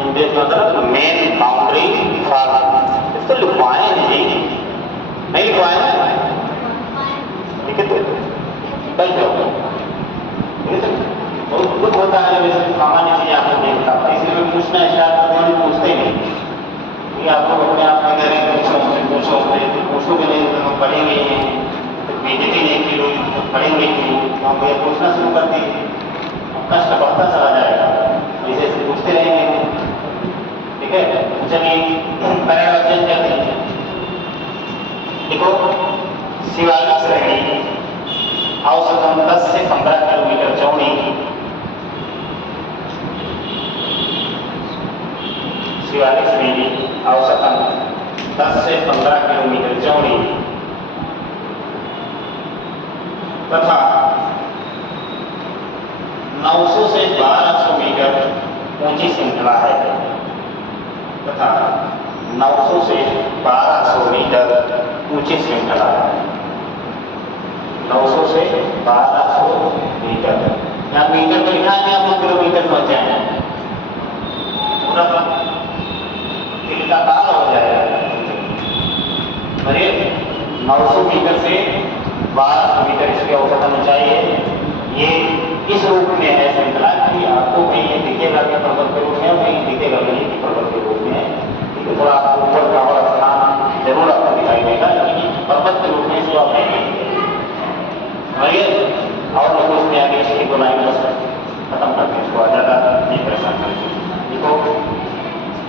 MBF मतलब मेन बाउंड्री फॉर। इसको लिखवाए नहीं लिखवाए ना, ठीक है, तो बन जाओ। बहुत दुख होता है वैसे सामान्य चीज़ आपको देखता है, इसलिए मैं पूछना स्टार्ट कर दूँ, पूछते ही नहीं कि आप लोग अपने आप में कह रहे हैं पूछो भी नहीं तो हम पढ़ेंगे ही नहीं, तो बेइज्जती नहीं की लोग तो पढ़ेंगे ही नहीं, तो हम भैया पूछना शुरू कर दिए, कष्ट बढ़ता चला जाएगा, ऐसे ऐसे पूछते रहेंगे। ठीक है, चलिए पहला ऑप्शन क्या है? देखो, शिवालिक श्रेणी औसतन 10 से 15 किलोमीटर चौड़ी, शिवालिक श्रेणी औसतन 10 से 15 किलोमीटर चौड़ी तथा 900 से 1200 मीटर ऊंची श्रृंखला है, तथा 900 से 1200 मीटर ऊंची श्रृंखला है। 900 से 1200 मीटर, यहाँ मीटर में लिखा है, आप किलोमीटर पहुंच जाए पूरा दिल का काल हो जाएगा। अरे 900 मीटर से 1200 मीटर इसकी औसतन ऊंचाई है। ये इस रूप में है श्रृंखला कि आपको कहीं ये दिखेगा कि पर्वत के रूप में और कहीं दिखेगा नहीं कि पर्वत के रूप में। तो थोड़ा आपको ऊपर का और स्थान जरूर आपको दिखाई देगा, लेकिन पर्वत के रूप में इसको आप नहीं देखेंगे। और लोग उसमें आगे इसकी बुलाई खत्म करते हैं।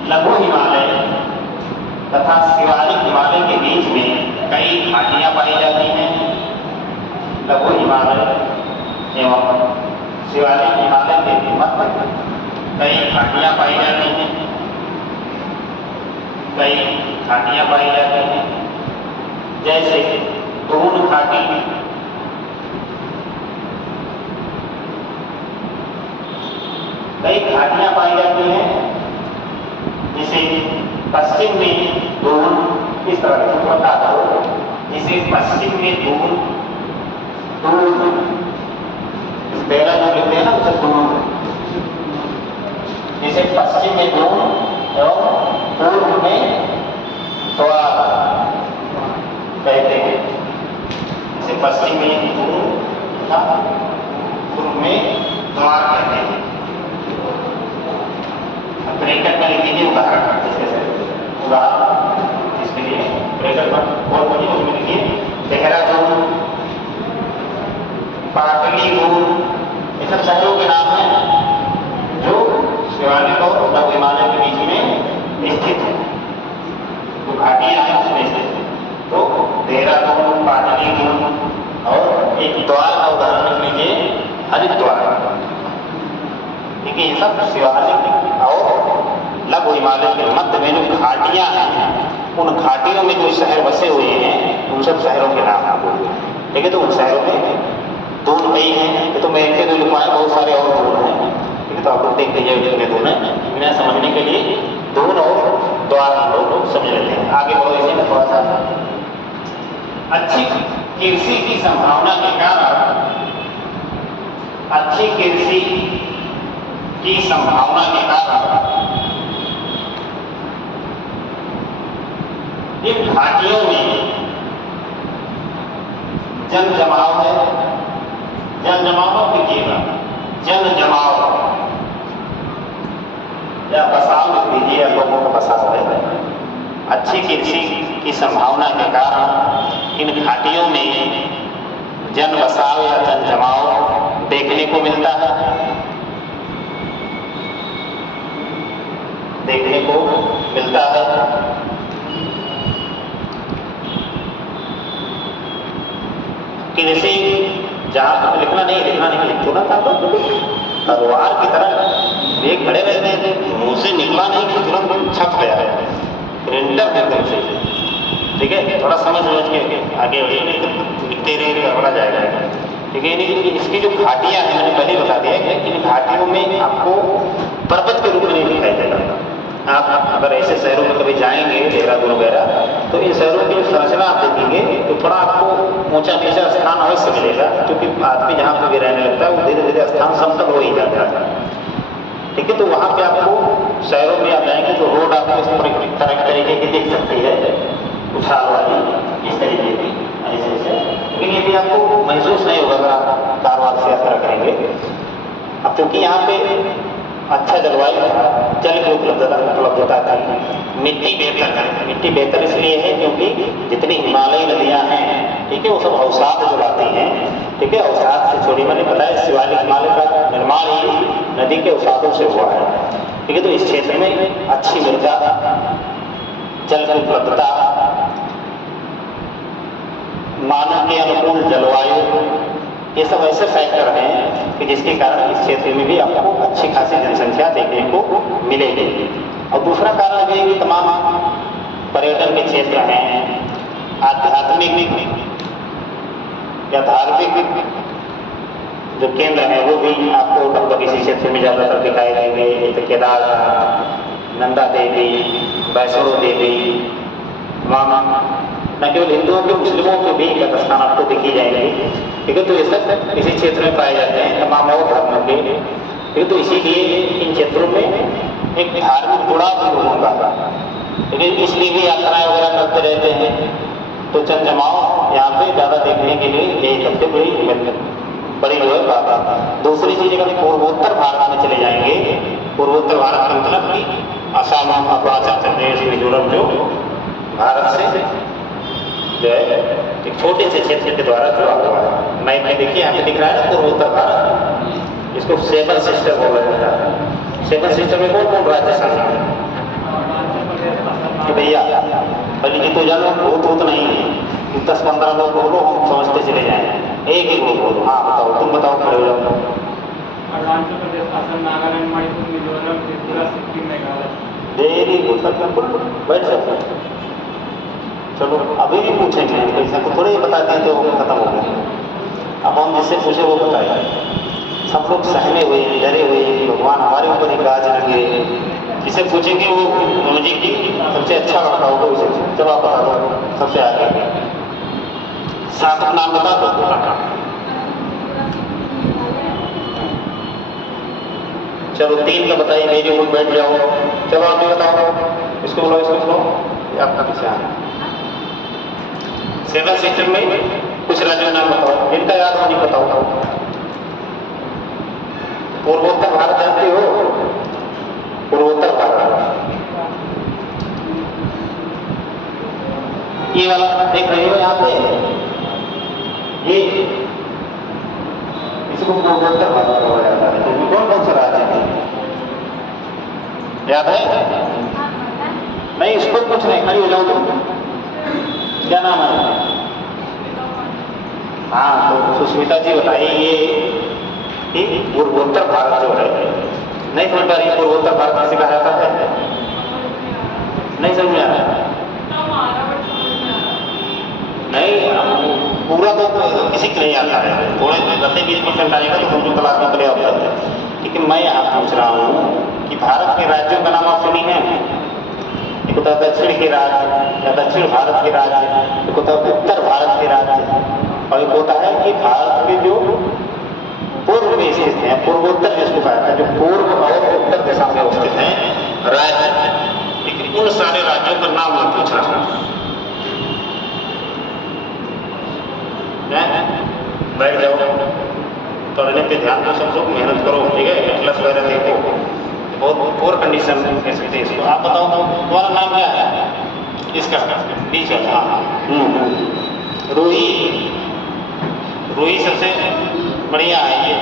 लघु हिमालय तथा शिवालिक हिमालय के बीच में कई घाटियां पाई जाती हैं। लघु हिमालय एवं शिवालिक हिमालय के मध्य कई घाटियां पाई जाती हैं। कई घाटियां पाई जाती हैं, जैसे दून घाटी, कई घाटियां पाई जाती हैं, जिसे पश्चिम में दून, इस तरह से बता दो, जिसे पश्चिम में दून, दून पहला जो लिखते हैं ना उसे दून, जिसे पश्चिम में दून एवं पूर्व में द्वार कहते हैं। जिसे पश्चिम में दून तथा पूर्व में द्वार कहते हैं। ब्रैकेट में लिख दीजिए उदाहरण, उदाहरण इसके लिए ब्रैकेट पर और बोलिए, उसमें लिखिए देहरादून, पाटलिपुत्र, ये सब शहरों के नाम हैं जो शिवालिक और लघु हिमालय के बीच में स्थित है, तो घाटियां हैं उसमें स्थित है। तो देहरादून, पाटलिपुत्र और एक द्वार का उदाहरण लिख लीजिए हरिद्वार। देखिए ये सब शिवालिक और लघु हिमालय के मध्य में जो घाटियां हैं, उन घाटियों में जो शहर बसे हुए हैं उन सब शहरों के नाम आपको हुए। ठीक है, तो उन शहरों में दून कई हैं, ये तो मैं एक से लिखवाए, बहुत सारे और दून हैं। ठीक है, तो आप लोग देख लीजिए कितने दून हैं। इन्हें समझने के लिए दून और द्वार हम लोग समझ लेते हैं। आगे बढ़ो इसे में थोड़ा सा। अच्छी कृषि की संभावना के कारण, अच्छी कृषि की संभावना के कारण इन घाटियों में जन जमाव है। जन जमाव की कीजिएगा, जन जमाव या बसाव लिख दीजिए, या लोगों का बसाव है। अच्छी कृषि की संभावना के कारण इन घाटियों में जन बसाव या जन जमाव देखने को मिलता है, देखने को मिलता है। कृषि जहाँ लिखना नहीं थोड़ा था तो तलवार की तरह एक खड़े रहते हैं, मुंह से निकला नहीं कि तुरंत छप गया है, प्रिंटर एकदम से। ठीक है, थोड़ा समझ के आगे लिखते रहे गड़बड़ा जाएगा। ठीक है, इसकी जो घाटियां हैं मैंने पहले बता दिया कि इन घाटियों में आपको पर्वत के रूप में नहीं दिखाई देगा। आप अगर ऐसे शहरों में कभी जाएंगे, देहरादून वगैरह, तो इन शहरों की संरचना आप देखेंगे तो थोड़ा आपको ऊंचा नीचा स्थान अवश्य मिलेगा, क्योंकि आदमी जहाँ पे भी रहने लगता है वो धीरे धीरे स्थान समतल हो ही जाता है। ठीक है, तो वहाँ पे आपको शहरों में आप जाएंगे तो रोड आपको इस तरह तरीके की दिख सकती है, उछाल वाली इस तरीके की ऐसे ऐसे, लेकिन ये भी आपको महसूस नहीं होगा अगर आप कारवार से यात्रा करेंगे। अब क्योंकि यहाँ पे अच्छा जलवायु, जल की उपलब्धता थी, मिट्टी बेहतर है। मिट्टी बेहतर इसलिए है क्योंकि जितनी हिमालयी नदियाँ हैं, ठीक है, वो सब अवसाद जो लाती हैं। ठीक है, अवसाद से छोड़ी, मैंने बताया शिवालिक हिमालय का निर्माण ही नदी के अवसादों से हुआ है। ठीक है, तो इस क्षेत्र में अच्छी मृदा, जल की उपलब्धता, मानव के अनुकूल जलवायु, ये सब ऐसे फैक्टर हैं कि जिसके कारण इस क्षेत्र में भी आपको अच्छी खासी जनसंख्या देखने को मिलेगी। और दूसरा कारण ये कि तमाम पर्यटन के क्षेत्र हैं, आध्यात्मिक या धार्मिक जो केंद्र हैं वो भी आपको लगभग इसी क्षेत्र में ज़्यादातर दिखाई देंगे। जैसे केदारनाथ, नंदा देवी, वैष्णो देवी, तमाम न केवल हिंदुओं के, मुस्लिमों के भी एक स्थान आपको दिखी जाएंगे। ठीक है, तो ये सब इसी क्षेत्र में पाए जाते हैं, तमाम और धर्मों के। ठीक है, तो इसीलिए इन क्षेत्रों में एक धार्मिक जुड़ाव भी लोगों का, ठीक है, इसलिए भी यात्राएं वगैरह करते रहते हैं। तो जन जमाव यहाँ पे ज़्यादा देखने के लिए यही सबसे बड़ी जो है बात है। दूसरी चीज़, अगर पूर्वोत्तर भारत में चले जाएंगे, पूर्वोत्तर भारत का मतलब कि असम, अरुणाचल प्रदेश, मिजोरम, जो भारत से जो है एक छोटे से क्षेत्र के द्वारा जुड़ा हुआ है। मैप में देखिए यहाँ पे दिख रहा है पूर्वोत्तर भारत, इसको 7 सिस्टर बोला जाता है। 7 सिस्टर में कौन कौन राज्य शामिल है? तो जानो भूत नहीं है, 10-15 लोग बोलो, हम समझते चले जाएं। एक एक लोग बोलो। हाँ बताओ, तुम बताओ, खड़े हो जाओ। अरुणाचल प्रदेश, असम, नागालैंड, मणिपुर, मिजोरम, त्रिपुरा, सिक्किम, मेघालय। वेरी गुड, सब बिल्कुल बैठ सकते। चलो अभी भी पूछेंगे, ऐसा को थोड़े ही बताते हैं तो खत्म हो गया। अब हम जिससे पूछे वो बताए। सब लोग सहमे हुए हैं, डरे हुए हैं, भगवान हमारे ऊपर ही गाज लगे। जिसे पूछेंगे वो मुझे की सबसे अच्छा लड़का होगा उसे। चलो आप बता दो सबसे आगे, सात का नाम बता दो। चलो 3 का बताइए, मेरी ओर बैठ जाओ। चलो आप भी बताओ, इसको बोलो, इसको बोलो, ये आपका पीछे आना। 7 सिस्टम में कुछ राज्यों नाम बताओ, इनका याद हो नहीं बताओ। पूर्वोत्तर भारत जानते हो? पूर्वोत्तर भारत, ये वाला देख रहे हो यहाँ पे, ये इसको पूर्वोत्तर भारत कहा जाता है। तो कौन कौन सा राज्य है याद है? नहीं, इस पर कुछ नहीं, खड़ी हो जाओ तुम। क्या नाम है? हाँ तो सुष्मिता जी बताइए, ये पूर्वोत्तर भारत जो है, नहीं समझ पा रही, पूर्वोत्तर भारत किसे कहा जाता है? नहीं समझ में आ रहा? नहीं, पूरा तो किसी को नहीं आता है, थोड़े 10-20% आएगा तो हमको क्लास में क्लियर हो जाता है। लेकिन मैं यहाँ पूछ रहा हूँ कि भारत के राज्यों का नाम आप सुनी है? एक होता है दक्षिण के राज्य या दक्षिण भारत के राज्य, एक होता है उत्तर भारत के राज्य, और एक होता है कि भारत के जो पूर्व में स्थित हैं, पूर्वोत्तर जिसको कहता है, जो पूर्व और उत्तर दिशा में स्थित हैं राज्य। लेकिन उन सारे राज्यों का नाम मैं पूछ रहा हूँ। बैठ जाओ, पढ़ने पे ध्यान दो, सब लोग मेहनत करो, ठीक है? एटलस वगैरह देखो, बहुत पोर कंडीशन में कह सकते हैं इसको। आप बताओ तुम्हारा नाम क्या है? इसका बीच का। हाँ रूही, रूही सबसे बढ़िया है ये,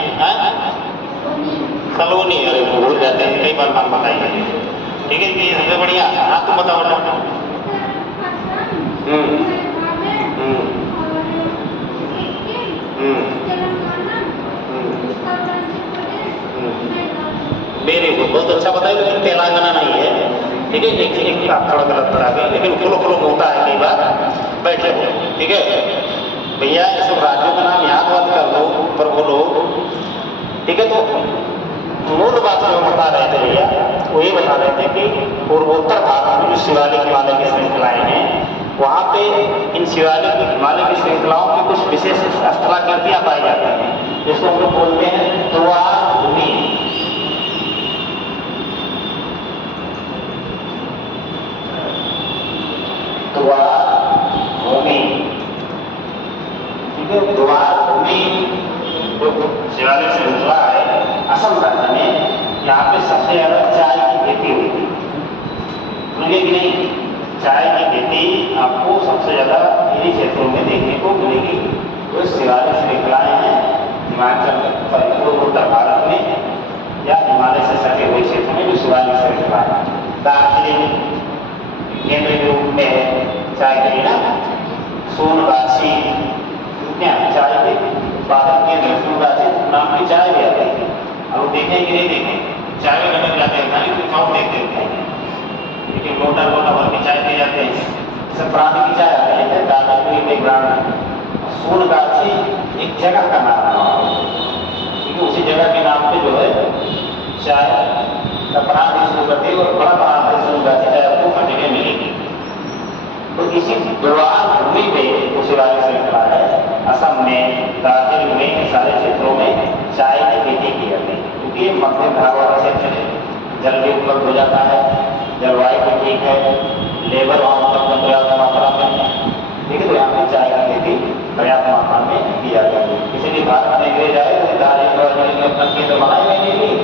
सलोनी, अरे भूल जाते हैं कई बार, नाम बताइए, ठीक है? ये सबसे बढ़िया। हाँ तुम बताओ ना। मेरे को बहुत अच्छा बताया, लेकिन तेलंगाना नहीं है, ठीक है? एक थोड़ा गलत बता गया, लेकिन फ्लो होता है कई बार। बैठ जाओ, ठीक है भैया? ये सब राज्यों का नाम याद वाद कर लो, पर बोलो, ठीक है? तो मूल बात जो बता रहे थे भैया, वो ये बता रहे थे कि पूर्वोत्तर भारत में जो शिवालिक हिमालय की श्रृंखलाएं हैं, वहाँ पे इन शिवालिक हिमालय की श्रृंखलाओं में कुछ विशेष स्थलाकृतियां पाई जाती हैं, जिसको हम लोग बोलते हैं द्वार भूमि। द्वार भूमि, ठीक है? द्वार भूमि जो शिवालिक श्रृंखला है असम राज्य में, यहाँ पे सबसे ज्यादा चाय की खेती होती है, सुनिए कि नहीं? चाय की खेती आपको सबसे ज्यादा इन्हीं क्षेत्रों में देखने को मिलेगी। जो शिवालिक श्रृंखलाएं हैं हिमाचल, पूर्वोत्तर भारत में या हिमालय से सटे हुए क्षेत्र में जो शिवालिक श्रृंखला है, दार्जिलिंग केंद्र के रूप में है चाय के लिए ना, सोनगाछी, चाय के उत्पादन केंद्र सोनगाछी नाम की चाय भी आती है। अब देखें कि नहीं देखें, चाय में लटक जाते हैं, खाली कुछ और देख देते हैं, लेकिन लोटा भर के चाय पी जाते हैं। सब प्रांत की चाय आती है, दार्जिलिंग ब्रांड। सोनगाछी एक जगह का नाम है, क्योंकि उसी जगह के नाम पे जो है चाय का प्रांत शुरू करते हैं, और बड़ा प्रांत है सोनगाछी, चाय आपको हर जगह मिलेगी। तो इसी द्वार भूमि पे शिवालिक श्रृंखला है, असम में, दार्जिलिंग में, सारे क्षेत्रों में चाय की खेती की जाती है, क्योंकि मध्यम भाग वाला क्षेत्र है, जल भी उपलब्ध हो जाता है, जलवायु भी ठीक है, लेबर वहाँ उपलब्ध पर्याप्त मात्रा में, ठीक है? तो यहाँ पे चाय की खेती पर्याप्त मात्रा में की जाती है। इसलिए भारत में ले जाए तो दार्जिलिंग में अपना केंद्र बनाए हुए नहीं,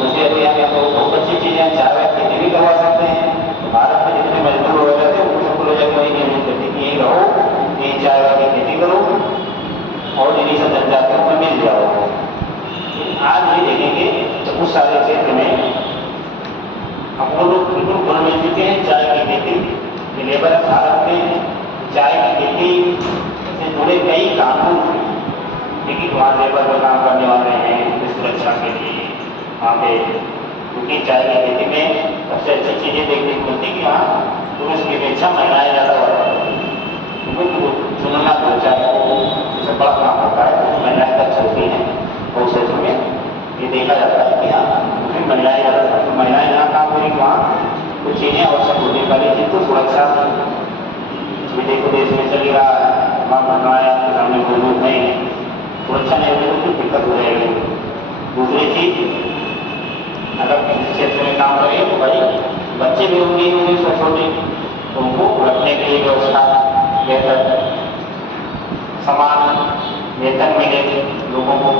सोचे यहाँ तो बहुत अच्छी चीजें हैं, चाय की खेती भी करवा सकते हैं। भारत में जितने मजदूर हो जाते हैं उन सबको ले जाकर वही नहीं करते कि यही रहो, यही चाय की खेती करो और यही सब जनजातियों में मिल जाओ। आज भी देखेंगे तो उस सारे क्षेत्र में हम लोग बिल्कुल घुल मिल चुके हैं चाय की खेती, कि लेबर भारत में चाय की खेती से जुड़े कई कानून थे, लेकिन वहाँ लेबर में काम करने वाले हैं उनकी सुरक्षा के लिए वहाँ पे, क्योंकि चाय की खेती में सबसे अच्छी चीज़ें देखने को मिलती कि वहाँ पुरुष की अपेक्षा महिलाएं ज़्यादा वर्क करती हैं, क्योंकि चुनना तो चाय को सबसे बड़ा काम होता है, तो महिलाएं तक होती हैं और उस क्षेत्र में ये देखा जाता है कि हाँ उसमें महिलाएं ज़्यादा, तो महिलाएं जहाँ काम करेंगी वहाँ कुछ चीज़ें आवश्यक होती है। पहली चीज़ तो सुरक्षा, विदेश देश में चल रहा है, वहाँ घटनाएं आपके सामने मौजूद नहीं है, सुरक्षा नहीं होगी तो कुछ दिक्कत हो जाएगी। दूसरी चीज़, अगर किसी क्षेत्र में काम करें तो भाई बच्चे भी होंगे छोटे, तो उनको रखने के लिए व्यवस्था बेहतर, समान वेतन मिले लोगों को,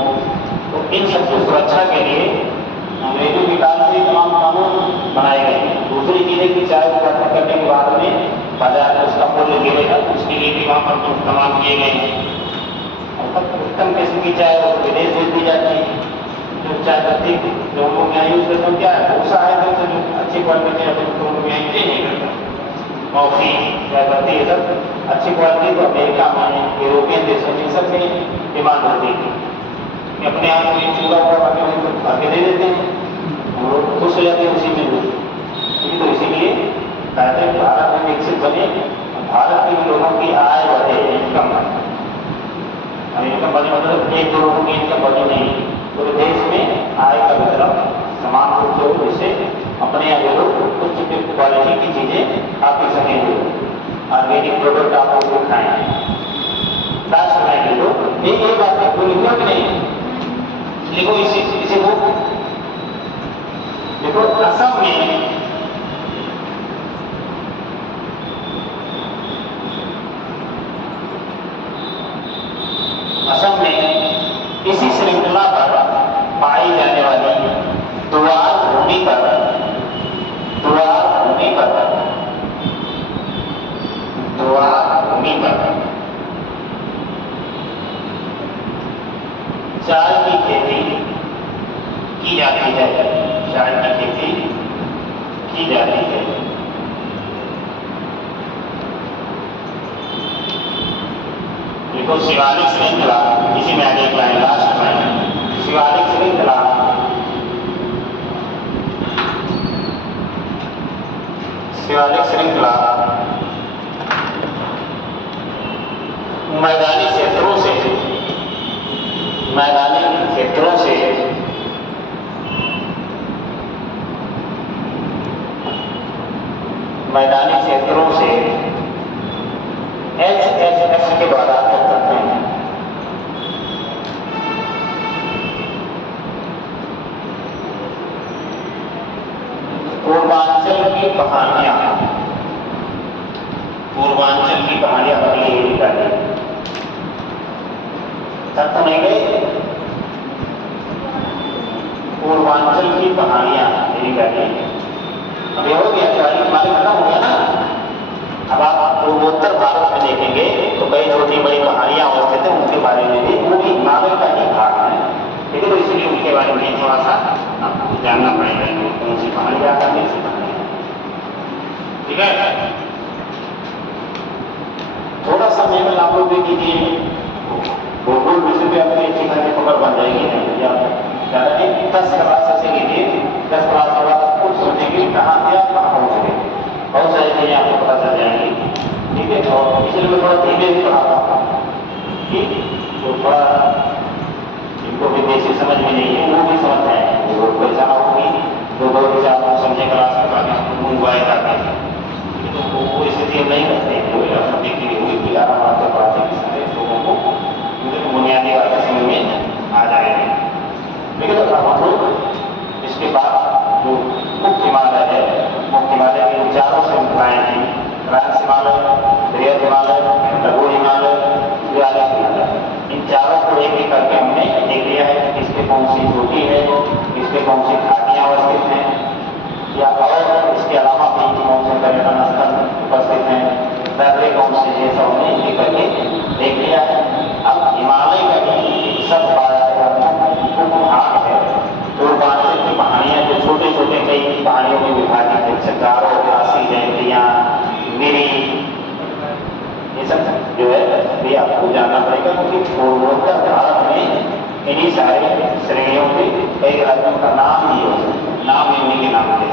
तो इन सबकी सुरक्षा के लिए अंग्रेजों के काल से तमाम कानून बनाए गए। दूसरी चीज़ है कि चाय उत्पादन करने के बाद में बाजार में उसका मूल्य गिरेगा, उसके लिए भी वहाँ पर इस्तेमाल किए गए हैं। उत्तम किस्म की चाय विदेश भेज दी जाती है। जो चाय पत्ती जो हम लोग यहाँ यूज़ करते हैं क्या है, भूसा है, तो जो अच्छी क्वालिटी है तो हम लोग यहाँ यूज नहीं करते। कॉफ़ी, चाय पत्ती ये सब अच्छी क्वालिटी तो अमेरिका में, यूरोपियन देशों में सब में डिमांड होती है कि अपने यहाँ कोई चूड़ा हुआ बाकी हम आगे दे देते हैं, हम लोग खुश हो जाते हैं उसी में। तो इसीलिए कहते हैं भारत में विकसित बने, भारत के लोगों की आय बढ़े, इनकम बढ़े। इनकम बढ़े मतलब एक दो लोगों की इनकम बढ़ी नहीं, पूरे देश में आय का वितरण समान रूप से हो, जिससे अपने यहाँ लोग उच्च क्वालिटी की चीज़ें खा पी सकेंगे, ऑर्गेनिक प्रोडक्ट आप लोग खाएँ, दास बनाएंगे लोग। ये बात है, कोई लिखो कि नहीं लिखो, इसे वो देखो असम में इसी श्रृंखला पर पाई जाने वाली द्वार भूमि पर चाय की खेती की जाती है, चाय की खेती की जाती है। देखो शिवालिक श्रृंखला, इसी में आगे लाइन लास्ट लाइन, शिवालिक श्रृंखला मैदानी क्षेत्रों से HSS के द्वारा करते हैं। पूर्वांचल की कहानियां अपनी ये निकाली, तक तो नहीं गए। पूर्वांचल की कहानियां निकाली, अब ये हो गया, चालीस माले खत्म हो गया ना। अब आप पूर्वोत्तर भारत में देखेंगे तो कई छोटी बड़ी कहानियां अवस्थित है, उनके बारे में भी, वो भी हिमालय का ही भाग है, लेकिन तो इसलिए उनके बारे में थोड़ा सा आपको जानना पड़ेगा कि कौन सी कहानियां आती है, ठीक है। थोड़ा सा मेहनत आप लोग भी कीजिए, भूगोल विषय पे अपनी अच्छी खासी पकड़ बन जाएगी। ज़्यादा नहीं, 10 क्लास ऐसे लीजिए, 10 क्लास के बाद खुद सोचेंगे कहाँ से आप कहाँ पहुँच गए, बहुत सारी चीज़ें आपको पता चल जाएंगी, ठीक है। और इसलिए मैं थोड़ा धीरे भी पढ़ाता हूँ कि तो थोड़ा इनको भी बेसिक समझ में नहीं है, वो भी समझ जाएंगे, वो पैसा होगी जो 2-4 समझे क्लास के बाद मंगवाए जाते हैं, तो वो स्थिति नहीं करते हैं। वो अपने देखी हुई कि आराम से पढ़ाते हैं, सारे लोगों को बुनियादी बातें समझ में आ जाएगी। लेकिन अब हम लोग इसके बाद जो मुख्य हिमालय है, मुख्य हिमालय के चारों श्रृंखलाएं हैं, रांस हिमालय, बृहद हिमालय, लघु हिमालय, शिवालिक हिमालय, इन चारों को एक एक करके हमने देख लिया है कि किसके कौन सी चोटी है, किसके कौन सी घाटियाँ अवस्थित हैं, या और इसके अलावा भी कौन से पर्यटन स्थल उपस्थित हैं, पैदले कौन से, ये सब हमने एक करके देख लिया है। अब हिमालय का भी सब भाग है, पूर्वांचल की पहाड़ियाँ जो छोटे छोटे कई पहाड़ियों में विभाजित है, 4 80 जयंतियाँ, गिरी, करूँ कि पूर्वोत्तर भारत में इन्हीं सारे श्रेणियों के कई राज्यों का नाम ही हो, नाम ही उन्हीं के नाम के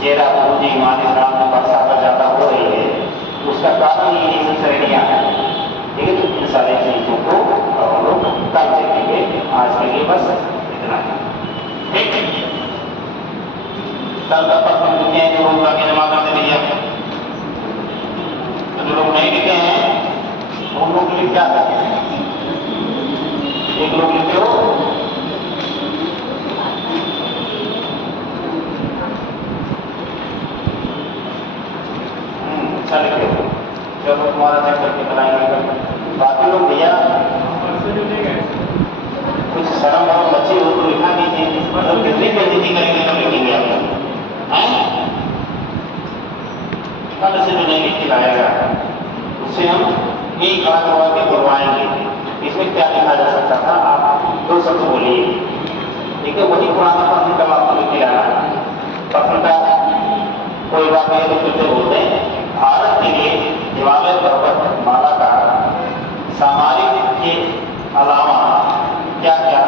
चेरा पूंजी मानिसराम में बरसात ज़्यादा हो रही है, उसका कारण ही इन्हीं सब श्रेणियाँ हैं। ठीक है, तो इन सारी चीज़ों को हम लोग कल देखेंगे। आज के लिए बस इतना ही। ठीक, कल का प्रश्न लिखे हैं जो लोग आगे जमा कर दे भैया, तो जो लोग नहीं लिखे हैं उन लोग के लिए क्या करें? एक लोग लिखे हो, अच्छा लिखे हो, चलो तुम्हारा चेक करके कराएंगे। बाकी लोग भैया परसों जो ले गए कुछ शर्म और बच्चे हो तो लिखा दीजिए, मतलब कितनी बेइज्जती करेंगे तो लिखेंगे आप हैं? कल से जो नहीं लिख के लाएगा उससे हम यही खड़ा करवा के बुलवाएंगे। इसमें क्या लिखा जा सकता था, आप दो शब्द बोलिए। ठीक है, वही पुराना प्रश्न कल आपको लिख के लाना। प्रश्न का कोई बात नहीं तो फिर से बोलते हैं। भारत के लिए हिमालय पर्वत माला का सामरिक के अलावा क्या क्या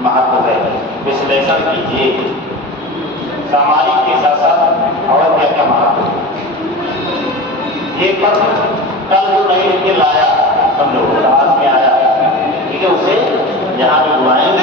महत्व है, विश्लेषण कीजिए। सामरिक के साथ साथ और क्या क्या महत्व है, ये प्रश्न कल जो नहीं लिख के लाया हम लोग, आज में आया। ठीक है, उसे यहाँ पे बुलाएंगे।